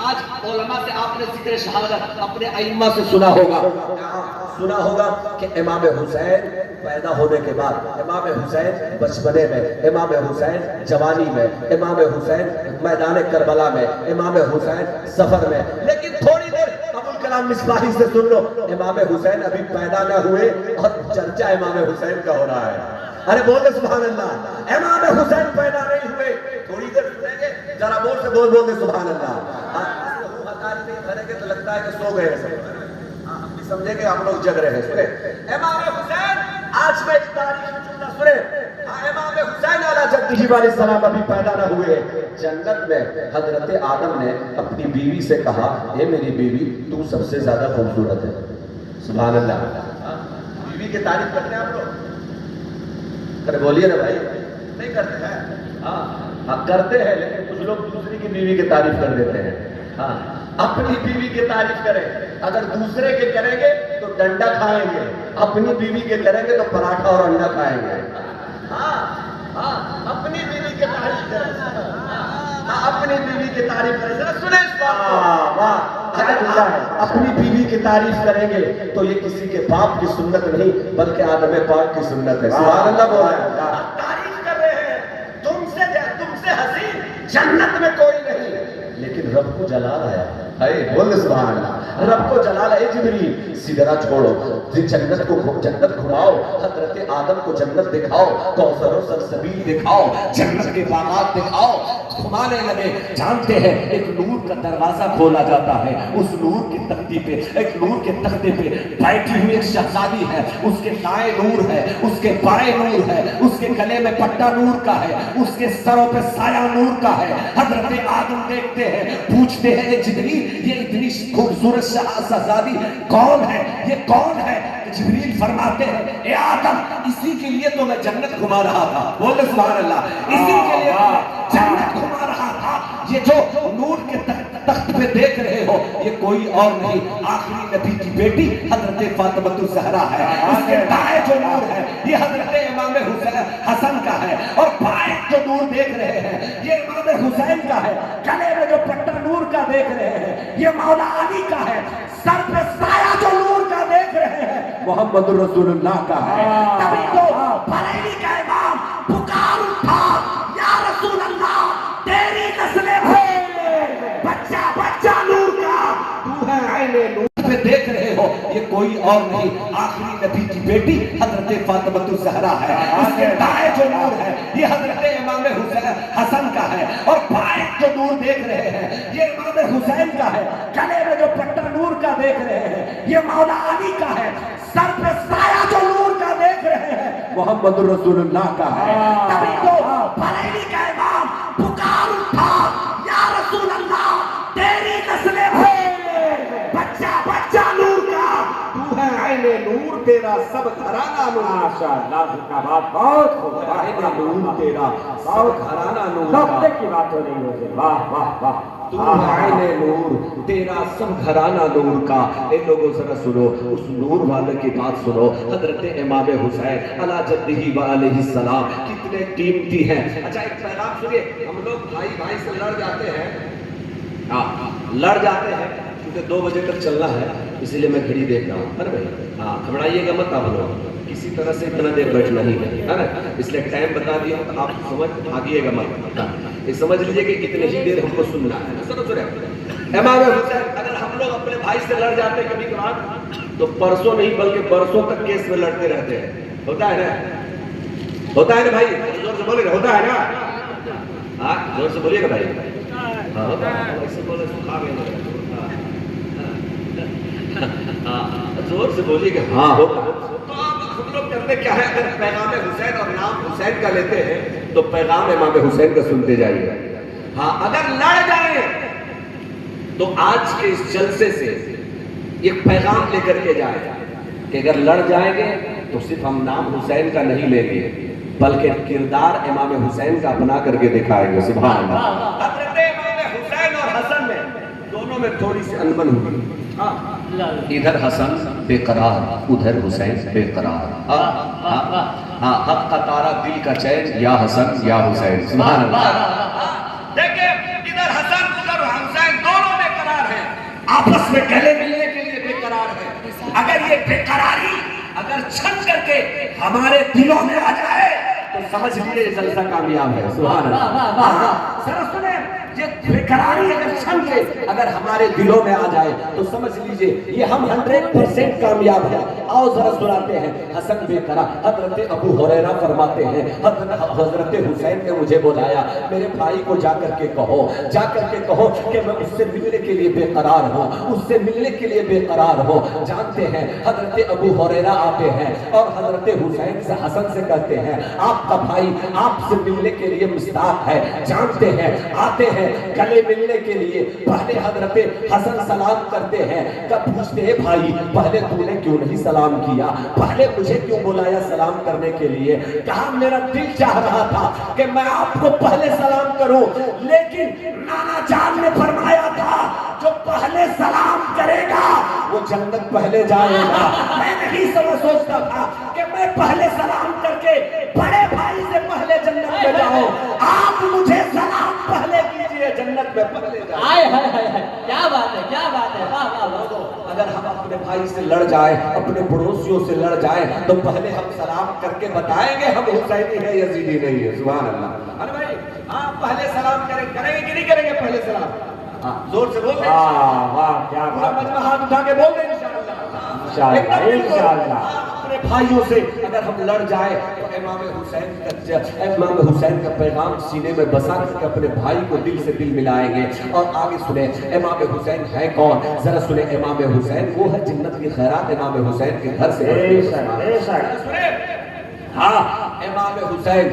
आज उलमा से आपने जिक्र शहादत अपने अइम्मा से सुना होगा कि इमाम हुसैन पैदा होने के बाद, इमाम हुसैन बचपने में, इमाम हुसैन जवानी में, इमाम हुसैन मैदान करबला में, इमाम हुसैन सफर में। लेकिन थोड़ी देर अबुल कलाम मिसबाही से सुन लो, इमाम हुसैन अभी पैदा न हुए और चर्चा इमाम हुसैन का हो रहा है। अरे बोले सुभान अल्लाह। इमाम हुसैन पैदा नहीं हुए, थोड़ी देर सुनेंगे, जरा बोल से बोल दे सुभान अल्लाह। करेंगे तो लगता है कि सो गए सब, हम भी समझेंगे आप लोग जग रहे हैं। सुने, इमाम हुसैन आज में तारीख सुने, इमाम हुसैन अला जद्दिही व अलैहि सलाम अभी पैदा न हुए। जन्नत में हजरत आदम ने अपनी बीवी से कहा, हे मेरी बीवी तू सबसे ज्यादा खूबसूरत है। सुभान अल्लाह। बीवी की तारीफ करते हैं आप लोग? अरे बोलिए ना भाई, नहीं करते हैं? हाँ, करते हैं, लेकिन कुछ लोग दूसरी की बीवी की तारीफ कर देते हैं। हाँ, अपनी बीवी की तारीफ करें, अगर दूसरे के करेंगे तो डंडा खाएंगे, अपनी बीवी के करेंगे तो पराठा और अंडा खाएंगे। हाँ, अपनी बीवी की तारीफ करें, अपनी बीवी की तारीफ करें। सुने इस बात को, वाह। अपनी बीवी की तारीफ करेंगे तो ये किसी के बाप की सुन्नत नहीं बल्कि आदम पाक की सुन्नत है। सुभान अल्लाह बोल रहे हैं, तारीफ कर रहे हैं। तुमसे हसीन जन्नत में कोई नहीं, लेकिन रब को जलाल आया है। है बोल सुभान अल्लाह। रब को जलाल है जिब्रील सिदरा छोड़ो, जन्नत घुमाओ, हजरत आदम को जन्नत दिखाओ, कौसर और सरसबील दिखाओ, जन्नत के बागात दिखाओ। घुमाने लगे। जानते हैं एक नूर का दरवाजा खोला जाता है, उस नूर की तख्ती पे, एक नूर के तख्ते पे बैठी हुई एक शहजादी है, उसके दाएं नूर है, उसके बाएं नूर है, उसके गले में पट्टा नूर का है, उसके सरों पे साया नूर का है। हजरत आदम देखते हैं, पूछते हैं जिब्रील ये इतनी खूबसूरत शहजादी कौन है, ये कौन है? जिब्रील फरमाते हैं ए आदम इसी के लिए तो मैं जन्नत घुमा रहा था। बोले सुभान अल्लाह। इसी के लिए जन्नत घुमा रहा था। ये जो नूर के तख्त पे देख रहे हो ये कोई और नहीं, आखिरी नबी की बेटी हजरत फातिमा ज़हरा है। इसके दाएं जो नूर है ये हजरत इमाम हसन का है, और बाएं जो नूर देख रहे हैं ये इमाम हुसैन का है। गले में जो पट्टा नूर का देख रहे हैं ये मौला अली का है। सर पे साया जो नूर का देख रहे हैं मोहम्मद रसूलुल्लाह का है। तभी तो बरेली का इमाम पुकार उठा या रसूल अल्लाह तेरी नस्लें बच्चा बच्चा नूर का तू है आईने नूर पे देख रहे हो ये कोई और नहीं, आखिरी नबी की बेटी हजरत फातिमा ज़हरा है। इसके दाएं जो नूर है ये हजरत इमाम हसन का है, और बाएं जो नूर देख रहे हैं ये इमाम हुसैन का है। गले में जो पट्टा नूर का देख रहे हैं ये मौला अली का है। सर पे साया जो नूर का देख रहे हैं मोहम्मद रसूलुल्लाह का है। तभी तो बरेली का इमाम पुकार उठा या रसूल अल्लाह तेरी नस्लें बच्चा बच्चा नूर का तू है आईने नूर तेरा सब घराना नूर। माशाअल्लाह का बात बहुत खूब आईने नूर तेरा सब घराना नूर का की बात हो रही है। वाह वाह वाह तू है आईने नूर तेरा सब घराना नूर का। इन लोगों जरा सुनो उस नूर वाले की बात सुनो। हजरत इमाम हुसैन अला जद्दिही व अलैहि सलाम कितने कीमती हैं। अच्छा एक पैगाम सुनिए, हम लोग भाई भाई से लड़ जाते हैं, लड़ जाते हैं क्योंकि 2 बजे तक चलना है, इसीलिए मैं घड़ी देख रहा हूँ। है ना भाई? हाँ घबराइएगा मत आप लोग, किसी तरह से इतना देर बैठना ही है ना, इसलिए टाइम बता दिया तो आप समझ भागिएगा मत। ये समझ लीजिए कि कितने ही देर हमको सुनना है। सुनो इमाम हुसैन अगर हम लोग अपने भाई से लड़ जाते हैं कभी कभार तो परसों नहीं बल्कि बरसों तक केस में लड़ते रहते हैं। होता है ना? होता है ना भाई? जोर से बोलेगा होता है ना? हाँ जोर से बोलिएगा भाई। हाँ होता है, ऐसे बोले खा गए। जोर से बोलिएगा हाँ होगा। तो हम लोग करते क्या है, अगर पैगाम हुसैन और नाम हुसैन का लेते हैं तो पैगाम इमाम हुसैन का सुनते जाइए। हाँ अगर लड़ जाए तो आज के इस जलसे से एक पैगाम लेकर के जाए कि अगर लड़ जाएंगे तो सिर्फ हम नाम हुसैन का नहीं लेंगे बल्कि किरदार इमाम हुसैन का अपना करके दिखाएंगे। सुभान अल्लाह। हजरत इमाम हुसैन और हसन में दोनों में थोड़ी सी अनबन हुई। इधर हसन बेकरार उधर हुसैन बेकरार। हाँ हक का तारा दिल का चैन या हसन या हुसैन। सुभान अल्लाह। देखिए इधर हसन उधर हुसैन दोनों बेकरार हैं, आपस में गले मिलने के लिए बेकरार है। अगर ये बेकरारी अगर छन करके हमारे दिलों में आ जाए तो समझ लीजिए जलसा कामयाब है। सुभान अल्लाह। जरा सुने ये बेकरारी अगर छन के अगर हमारे दिलों में आ जाए तो समझ लीजिए ये हम 100% कामयाब है। आओ जरा सुनाते हैं हसन बेकरार। हजरत अबू हुरैरा फरमाते हैं हजरत हुसैन ने मुझे बुलाया, मेरे भाई को जाकर के कहो कि मैं उससे मिलने के लिए बेकरार हूँ, उससे मिलने के लिए बेकरार हूँ। जानते हैं हजरत अबू हुरैरा आते हैं और हजरत हुसैन से हसन से कहते हैं आपका भाई आपसे मिलने के लिए मुश्ताक है। जानते हैं आते हैं गले मिलने के लिए, पहले हजरत हसन सलाम करते हैं, कब पूछते हैं भाई पहले तूने क्यों नहीं सलाम किया, पहले मुझे क्यों बुलाया सलाम करने के लिए? कहा मेरा दिल चाह रहा था कि मैं आपको पहले सलाम करूं, लेकिन नाना जान ने फरमाया था जो पहले सलाम करेगा वो जन्नत पहले जाएगा। मैं नहीं सोचता था कि मैं पहले सलाम करके बड़े भाई से पहले जन्नत में जाऊं, आप मुझे सलाम पहले कीजिए जन्नत में पहले जाओ। आए हाय हाय हाय क्या बात है क्या बात है। वाह वाह वाह। अगर हम अपने भाई से लड़ जाए अपने पड़ोसियों से लड़ जाए तो पहले हम सलाम करके बताएंगे हम हुसैनी है यजीदी नहीं है। सुभान अल्लाह। अरे भाई हाँ पहले सलाम करेंगे कि नहीं करेंगे? पहले सलाम जोर से बोल दे। वाह क्या पूरा बात मजमा हाथ उठा के बोल दे इंशाअल्लाह। इंशाअल्लाह। अपने भाइयों से अगर हम लड़ जाए तो इमाम हुसैन का पैगाम सीने में बसा करके अपने भाई को दिल से दिल मिलाएंगे। और आगे सुने इमाम हुसैन है कौन, जरा सुने। इमाम हुसैन वो है जिन्नत की खैरात इमाम हुसैन के घर से। हाँ, इमाम हुसैन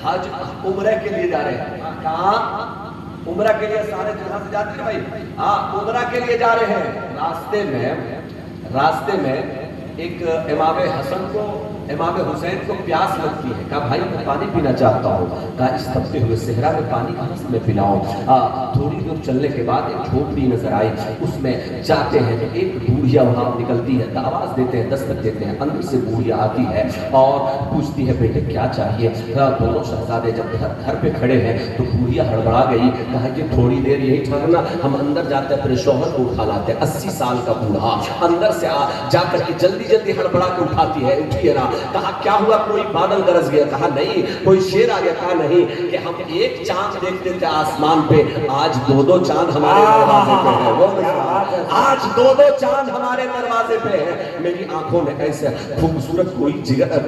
हज उम्र के लिए जा रहे हैं। कहाँ? उम्र के लिए सारे जहां से जाते हैं भाई। हाँ, उम्र के लिए जा रहे हैं। रास्ते में एक इमाम हसन को इमाम हुसैन को प्यास लगती है। कहा भाई मैं पानी पीना चाहता हूँ। कहा इस तपते हुए सेहरा में पानी कहाँ से मैं पिलाऊं। थोड़ी दूर चलने के बाद एक झोपड़ी नजर आई, उसमें जाते हैं तो एक बूढ़िया वहाँ निकलती है। तो आवाज़ देते हैं, दस्तक देते हैं। अंदर से बूढ़िया आती है और पूछती है बेटे क्या चाहिए। दोनों शहजादे जब घर पे खड़े हैं तो बूढ़िया हड़बड़ा गई। कहा कि थोड़ी देर यही ठहरना, हम अंदर जाते हैं, अपने शौहर को उठा लाते हैं। 80 साल का बूढ़ा अंदर से जाकर के जल्दी हड़बड़ा के उठाती है, उठिए ना। कहा क्या हुआ, कोई बादल गरज गया। कहा नहीं, कोई शेर आ गया। कहा नहीं, कि हम एक चांद देखते थे आसमान पे, आज 2-2 चांद हमारे दरवाजे पे है। वो आज 2-2 चांद हमारे दरवाजे पे है। मेरी आंखों ने ऐसे खूबसूरत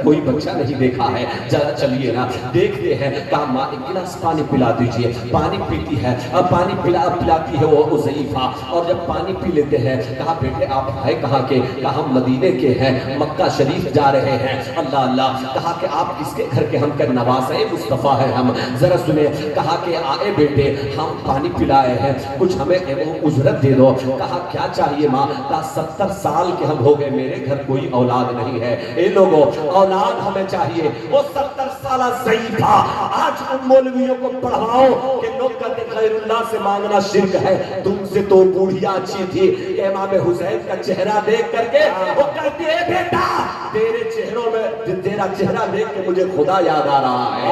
कोई बच्चा नहीं देखा है। जरा चलिए ना देखते हैं। कहा माँ एक गिलास पानी पिला दीजिए। पानी पीती है, अब पानी पिलाती है वो ज़ईफा। और जब पानी पी लेते हैं, कहा बेटे आप है कहाँ के। कहा हम मदीने के हैं, मक्का शरीफ जा रहे हैं। अल्लाह अल्लाह। कहा कि आप किसके घर के। हम कर नवासे मुस्तफ़ा है हम। जरा सुने। कहा कि आए बेटे हम पानी पिलाए हैं, कुछ हमें उजरत दे दो। कहा क्या चाहिए माँ। कहा 70 साल के हम हो गए, मेरे घर कोई औलाद नहीं है। ए लोगों औलाद हमें चाहिए। वो 70 साल ज़ईफा आज उन मौलवियों को पढ़ाओ कि लोग कहते गैरुल्लाह से मांगना शिर्क है, तुमसे तो बूढ़िया अच्छी थी। इमाम हुसैन का चेहरा देख करके वो कहती है बेटा तेरे चेहरों में तेरा चेहरा देख के मुझे खुदा याद आ रहा है।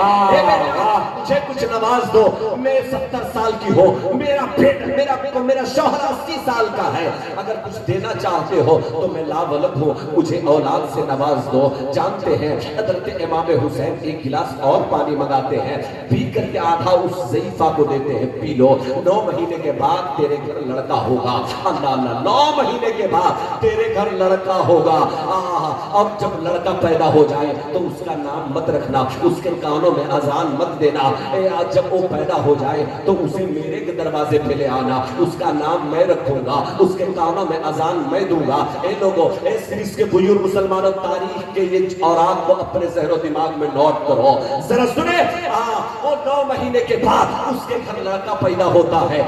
मुझे कुछ नवाज दो। मैं 70 साल की हो, मेरा शौहर 80 साल का है। अगर कुछ देना चाहते हो तो मैं लावलद हूँ, मुझे औलाद से नवाज दो। जानते हैं हज़रत इमाम हुसैन एक गिलास और पानी मंगाते हैं, पी करके आधा उस ज़ईफा को देते हैं, पी लो। 9 महीने के बाद तेरे घर लड़का होगा। अल्लाह अल्लाह, 9 महीने के बाद तेरे घर लड़का होगा। और जब लड़का पैदा हो जाए तो उसका नाम मत रखना, उसके कानों में अजान मत देना। जब वो पैदा हो जाए तो उसे मेरे के दरवाजे पे ले आना, उसका नाम मैं रखूंगा, उसके कानों में अजान मैं दूंगा। ए लोगों, इस के बुजुर्ग मुसलमानों तारीख के ये औरात को अपने ज़हन और दिमाग में नोट करो। जरा सुने। वो 9 महीने के बाद उसके घर लड़का पैदा होता है।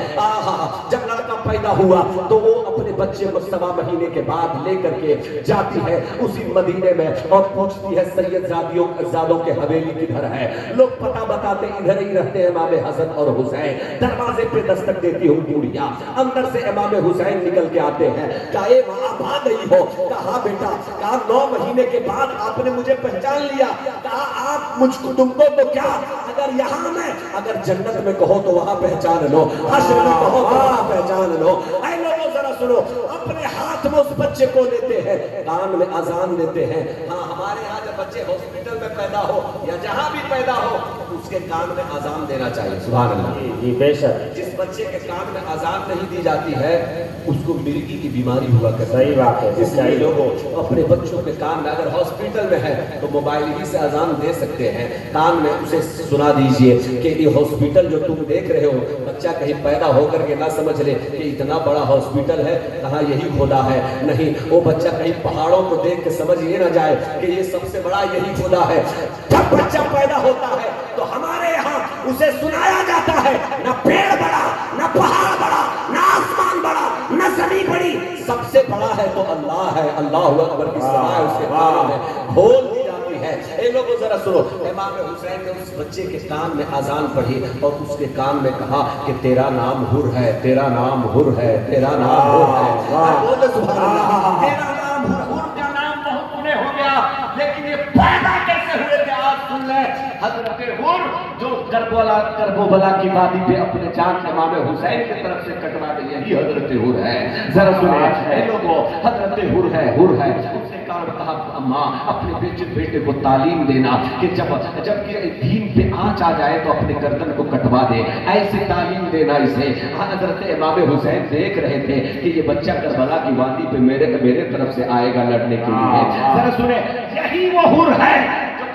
जब लड़का पैदा हुआ तो वो अपने बच्चे को 7 महीने के बाद लेकर के जाती है उसी मदीने में और पूछती है सैयद ज़ादों के हवेली किधर है। लोग पता बताते इधर ही रहते हैं इमाम हसन और हुसैन। दरवाजे पे दस्तक देती हूँ बूढ़िया, अंदर से इमाम हुसैन निकल के आते हैं। चाहे वहां आ गई हो। कहा बेटा, कहा 9 महीने के बाद आपने मुझे पहचान लिया। कहा आप मुझको तुमको तो क्या, अगर यहाँ में अगर जन्नत में कहो तो वहां पहचान लो, हश्र में कहो तो वहां पहचान लो। ऐ लोगों जरा सुनो, अपने हाथ में उस बच्चे को लेते हैं, कान में अजान देते हैं। हाँ, हमारे यहाँ जब बच्चे हॉस्पिटल में पैदा हो या जहाँ भी पैदा हो उसके कान में अजान देना चाहिए। सुभान अल्लाह। जी बेशक। जिस बच्चे के कान में अजान नहीं दी जाती है उसको मिर्गी की बीमारी हुआ करती है। सही बात है। इसलिए लोगों अपने बच्चों के कान में, अगर हॉस्पिटल में है तो मोबाइल ही से अजान दे सकते हैं, कान में उसे सुना दीजिए कि ये हॉस्पिटल जो तुम देख रहे हो, बच्चा कहीं पैदा होकर के ना समझ ले कि इतना बड़ा हॉस्पिटल है, कहाँ यही खुदा है। नहीं, वो बच्चा कहीं पहाड़ों को देख के समझ ये ना जाए कि ये सबसे बड़ा यही खुदा है। जब बच्चा पैदा होता है तो हमारे यहाँ उसे सुनाया जाता है, ना पेड़ बड़ा, ना पहाड़ बड़ा, ना आसमान बड़ा, ना जमीन बड़ी, सबसे बड़ा है तो अल्लाह है। अल्लाह अकबर की सलाह उसके कानों में बोल दी जाती है। ए लोगों जरा सुनो, इमाम हुसैन ने उस बच्चे के कान में अजान पढ़ी और उसके कान में कहा कि तेरा नाम हुर है, तेरा नाम हुर है, तेरा नाम हुर है। बोले सुभान अल्लाह। तेरा नाम हुर का नाम बहुत सुने हो गया, लेकिन ये पैदा कैसे हुए थे आज सुन ले। हजरत हजरत हुर जो करबला की वादी पे अपने जान इमाम हुसैन की तरफ से कटवा दे, यही हजरत हुर है। जरा सुने ए लोगों, हजरत हुर है उसने कहा अम्मा अपने बेटे को तालीम देना कि जब ये दीन पे आँच आ जाए तो अपने गर्दन को कटवा दे, ऐसी तालीम देना इसे। हजरत इमाम हुसैन देख रहे थे कि ये बच्चा करबला की वादी पे मेरे तरफ से आएगा लड़ने के लिए। जरा सुने, यही वो हुर है।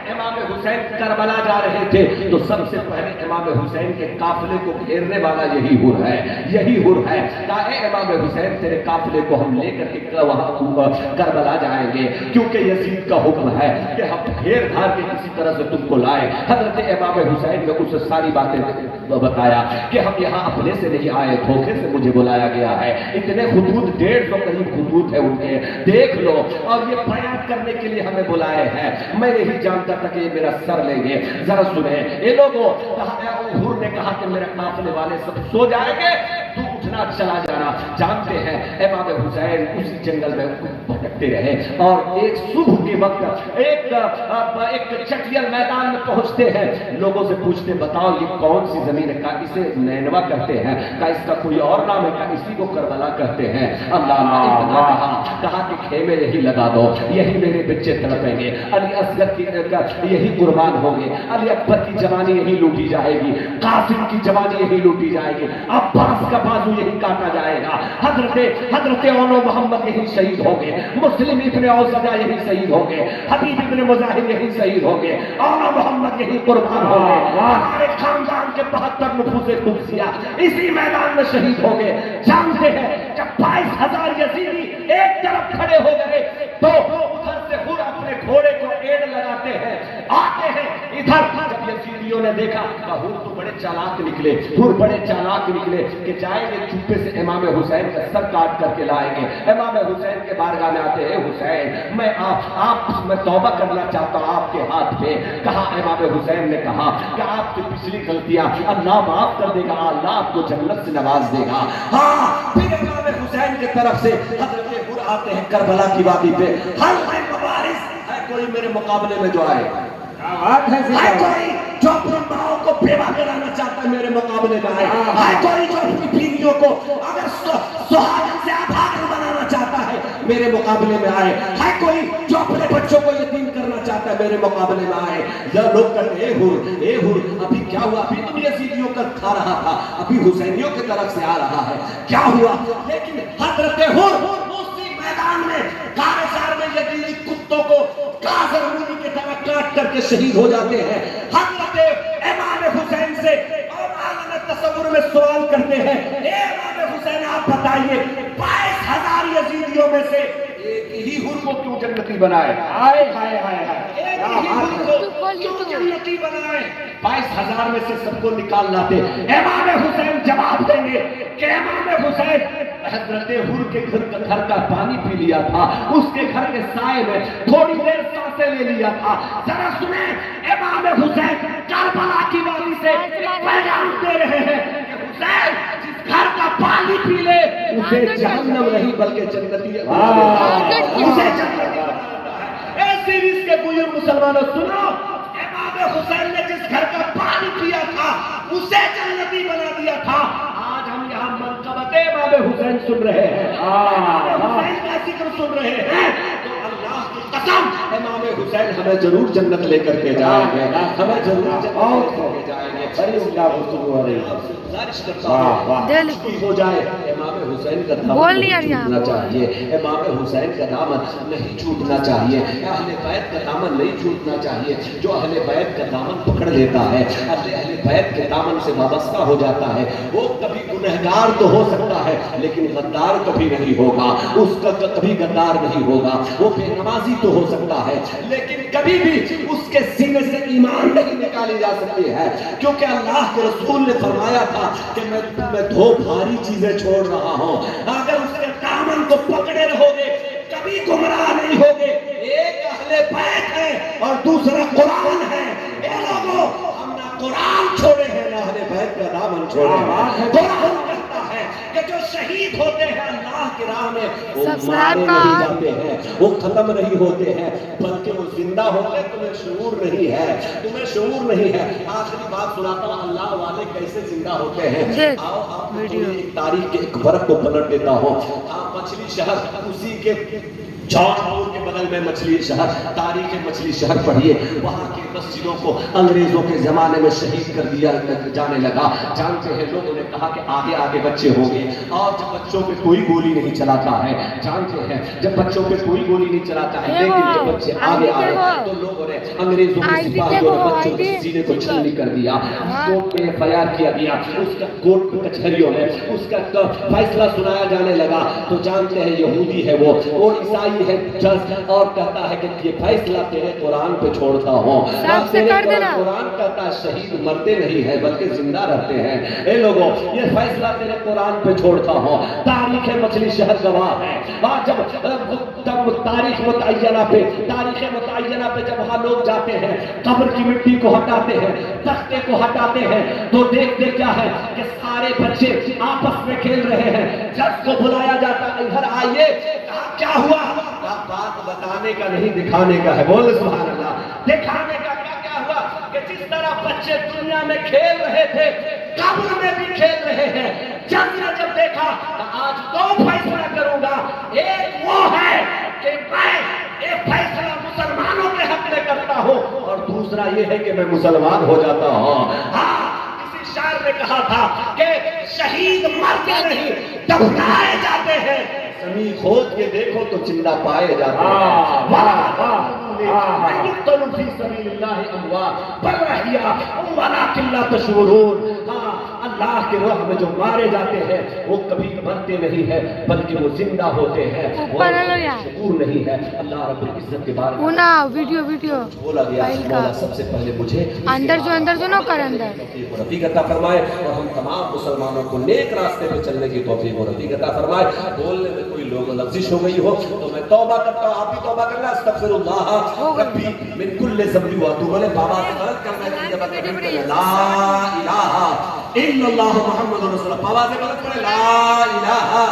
इमाम हुसैन करबला जा रहे थे तो सबसे पहले इमाम हुसैन के काफिले को घेरने वाला यही हुर है। कहा इमाम हुसैन तेरे काफिले को हम लेकर के वहां करबला जाएंगे, क्योंकि यजीद का हुक्म है कि हम घेर घार के किसी तरह से तुमको लाए। हजरत इमाम हुसैन ने उसे सारी बातें बताया कि हम यहाँ अपने से नहीं आए, धोखे से मुझे बुलाया गया है। इतने खुतूत 150 करीब खुतूत है उनके, देख लो, और ये बयान करने के लिए हमें बुलाए हैं। मैं यही जानता था कि ये मेरा सर लेंगे। जरा सुने ये लोगों, हुर ने कहा कि मेरे काफिले वाले सब सो जाएंगे, तू उठना चला जाना। जानते हैं इमाम हुसैन उसी जंगल में भटकते रहे और एक सुबह के वक्त एक चटियल मैदान में पहुंचते हैं। लोगों से पूछते बताओ ये कौन सी जमीन है? का इसे नैनवा कहते हैं, का इसका कोई और नाम है, का इसी को करबला कहते हैं। अल्लाह ने इतना कहा कि खेमे यही लगा दो, यही मेरे बच्चे तड़पेंगे, अली असगर की यही कुर्बान होंगे, अली अकबर की जवानी यही लूटी जाएगी, कासिम की जवानी यही लूटी जाएगी, अब्बास का बाजू यही काटा जाएगा, हजरत औनो मोहम्मद यही शहीद होंगे, मुस्लिम इब्ने औसजा यही शहीद होंगे, हबीब इब्ने मुजाहिर यही शहीद होंगे, औनो मोहम्मद यही कुर्बान होंगे। हमारे खानदान के 72 नफूसे खुफसिया इसी मैदान में शहीद होंगे। जानते हैं जब 22,000 यजीदी एक तरफ खड़े हो गए तो उधर से हुर अपने घोड़े को एड़ लगाते हैं, आते हैं इधर। जब यजीदियों ने देखा हुर तो बड़े चालाक निकले, कि जाएंगे चुप्पे से इमाम हुसैन का सर काट करके लाएंगे। इमाम हुसैन के बारगाह में आते हैं, हुसैन मैं तौबा करना चाहता हूं आपके हाथ पे। कहा इमाम हुसैन ने कहा कि आपकी पिछली गलतियां अल्लाह माफ कर देगा, अल्लाह आपको जन्नत से नवाज देगा। हाँ, फिर इमाम हुसैन की तरफ से हजरत हुर आते हैं करबला की वादी पे। हर मुबारिस है कोई मेरे मुकाबले में जो आए, कोई जो अपने माओ को बेवा कराना चाहता है मेरे मुकाबले में आए, कोई जो अपनी बीवियों को अगर सुहागन से आभार बनाना चाहता है मेरे मुकाबले में आए, कोई जो अपने बच्चों को यतीम करना चाहता है मेरे मुकाबले में आए। जब लोग कहते ए हुर अभी क्या हुआ? अभी तुम यजीदियों का खा रहा था, अभी हुसैनियों की तरफ से आ रहा है, क्या हुआ? लेकिन हजरत हुर उसी मैदान में कारेसार में यजीदी कुत्तों को काजर मूली की तरह काट करके शहीद हो जाते हैं। हजरत इमाम हुसैन से और आलम तसव्वुर में सवाल करते हैं, इमाम हुसैन आप बताइए 22,000 यजीदियों में से एक ही हुर को क्यों जन्नती बनाए? हाय हाय हाय हाय, एक ही हुर को क्यों जन्नती बनाए? 22,000 में से सबको निकाल लाते। इमाम हुसैन जवाब देंगे कि इमाम हुसैन हजरत हुर के घर का पानी पी लिया था, उसके घर के साए में थोड़ी देर सांसें ले लिया था। जरा सुने, इमाम हुसैन करबला की वादी से पैगाम दे रहे हैं कि हुसैन जिस घर का पानी पी ले उसे जहन्नम नहीं बल्कि जन्नती उसे जन्नती। ऐसे इसके बुजुर्ग मुसलमानों सुनो, इमाम हुसैन ने जिस घर का पानी पिया था उसे जन्नती बना दिया था। आज हम यहाँ मनकबत इमाम हुसैन सुन रहे हैं, हुसैन का जिक्र सुन रहे हैं, तो अल्लाह की कसम इमाम हुसैन हमें जरूर जन्नत लेकर के जाएंगे, हमें जरूर जन्नत लेकर जाएंगे। बड़ी उम्मीद हो रही है, गुजारिश करता हूं हो जाए इमाम हुसैन का दामन नहीं छूटना चाहिए, इमाम हुसैन का दामन नहीं छूटना चाहिए, अहले बैत का दामन नहीं छूटना चाहिए। जो अहले बैत का दामन पकड़ लेता है, अहले बैत के दामन से वाबस्ता हो जाता है, वो कभी गुनहगार तो हो सकता है लेकिन गद्दार कभी नहीं होगा, उसका कभी गद्दार नहीं होगा। वो बेनमाजी तो हो सकता है लेकिन कभी भी उसके सीने से ईमान नहीं निकाली जा सकती है, क्योंकि अल्लाह के रसूल ने फरमाया था कि मैं 2 भारी चीजें छोड़ रहा हूं, अगर उसके दामन को पकड़े रहोगे कभी गुमराह नहीं होगे। एक अहले बैत है और दूसरा कुरान है। ए लोगों, हम ना कुरान छोड़े हैं ना अहले बैत का दामन छोड़े हैं। कुरान कहता है कि जो शहीद होते हैं अल्लाह की राह में वो सब्सक्राइब मारे नहीं कर। जाते हैं, वो खत्म नहीं होते हैं, बल्कि वो जिंदा होते हैं। तुम्हें शऊर नहीं है, तुम्हें शऊर नहीं है। आखिरी बात सुनाता हूँ, अल्लाह वाले कैसे जिंदा होते हैं। देख, आओ आपको वीडियो। एक तारीख के एक वर्क को पलट देता हूँ। मछली शहर, उसी के जौनपुर के बगल में मछली शहर, तारीख मछली शहर पढ़िए। वहाँ के मस्जिदों को अंग्रेजों के जमाने में शहीद कर दिया जाने लगा। जानते हैं, लोगों ने कहा कि आगे आगे बच्चे होंगे, और जब बच्चों पे कोई गोली नहीं चलाता है, जानते हैं जब बच्चों पे कोई गोली नहीं चलाता है, लेकिन जब बच्चे आगे आए तो लोगों ने अंग्रेजों के सिपाहियों ने बच्चों के सीने को छलनी कर दिया। कोर्ट में FIR किया गया, उसका कोर्ट कचहरियों में उसका फैसला सुनाया जाने लगा। तो जानते हैं यहूदी है वो ईसाई है जज, और कहता है कि ये फैसला तेरे कुरान पे छोड़ता हूँ। कुरान कहता है शहीद मरते नहीं है बल्कि जिंदा रहते हैं। ए लोगों, ये फैसला तेरे कुरान पे छोड़ता हूँ। तारीख मछली शहर गवाह है। और जब तारीख मुतय्यना पे जब वहाँ लोग जाते हैं, कब्र की मिट्टी को हटाते हैं, तख्ते को हटाते हैं, तो देखते क्या है कि सारे बच्चे आपस में खेल रहे हैं। जज को बुलाया जाता है, इधर आइए, क्या हुआ? बात बताने का नहीं, दिखाने का है। बोल सुभान अल्लाह। दिखाने का क्या हुआ कि जिस तरह बच्चे दुनिया में खेल रहे थे, कब्र में भी खेल रहे हैं। जज ने जब देखा तो आज दो फैसला करूंगा। एक वो है कि मैं एक फैसला मुसलमानों के हक में करता हूँ, और दूसरा ये है कि मैं मुसलमान हो जाता हूँ। हाँ, किसी शायर ने कहा था कि शहीद मरते नहीं, दफनाए जाते हैं। जमीन खोद के देखो तो जिंदा पाए जाते हैं। अल्लाह के राह में जो मारे जाते हैं वो कभी मरते नहीं है बल्कि वो जिंदा होते हैं। शऊर नहीं है। अल्लाह रब्बुल इज्जत के बारे में वीडियो बोला गया। मौला सबसे पहले मुझे अंदर जो ना कर अंदर रफ़ीक अता फरमाए, और हम तमाम मुसलमानों को नेक रास्ते पे चलने की तौफीक और रफ़ीक अता फरमाए। बोलने में कोई लोग लफ्ज़िश हो गई हो तो मैं तौबा करता हूँ, आप भी तौबा करना। अस्तगफिरुल्लाह रब्बी मिन कुल्लि ज़ंबि व अतूबु इलैह। बाबा से गलत करना है जब करें ला इलाहा इल्लल्लाह मुहम्मदुर रसूलुल्लाह। बाबा से गलत करें ला इलाहा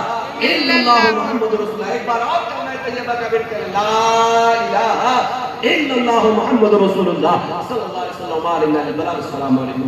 इल्लल्लाह मुहम्मदुर रसूलुल्लाह। एक बार और करना है तैयबा कबीर करें ला इलाहा इल्लल्लाह मुहम्मदुर रसूलुल्लाह सल्लल्लाहु अलैहि वसल्लम। अस्सलामु अलैकुम।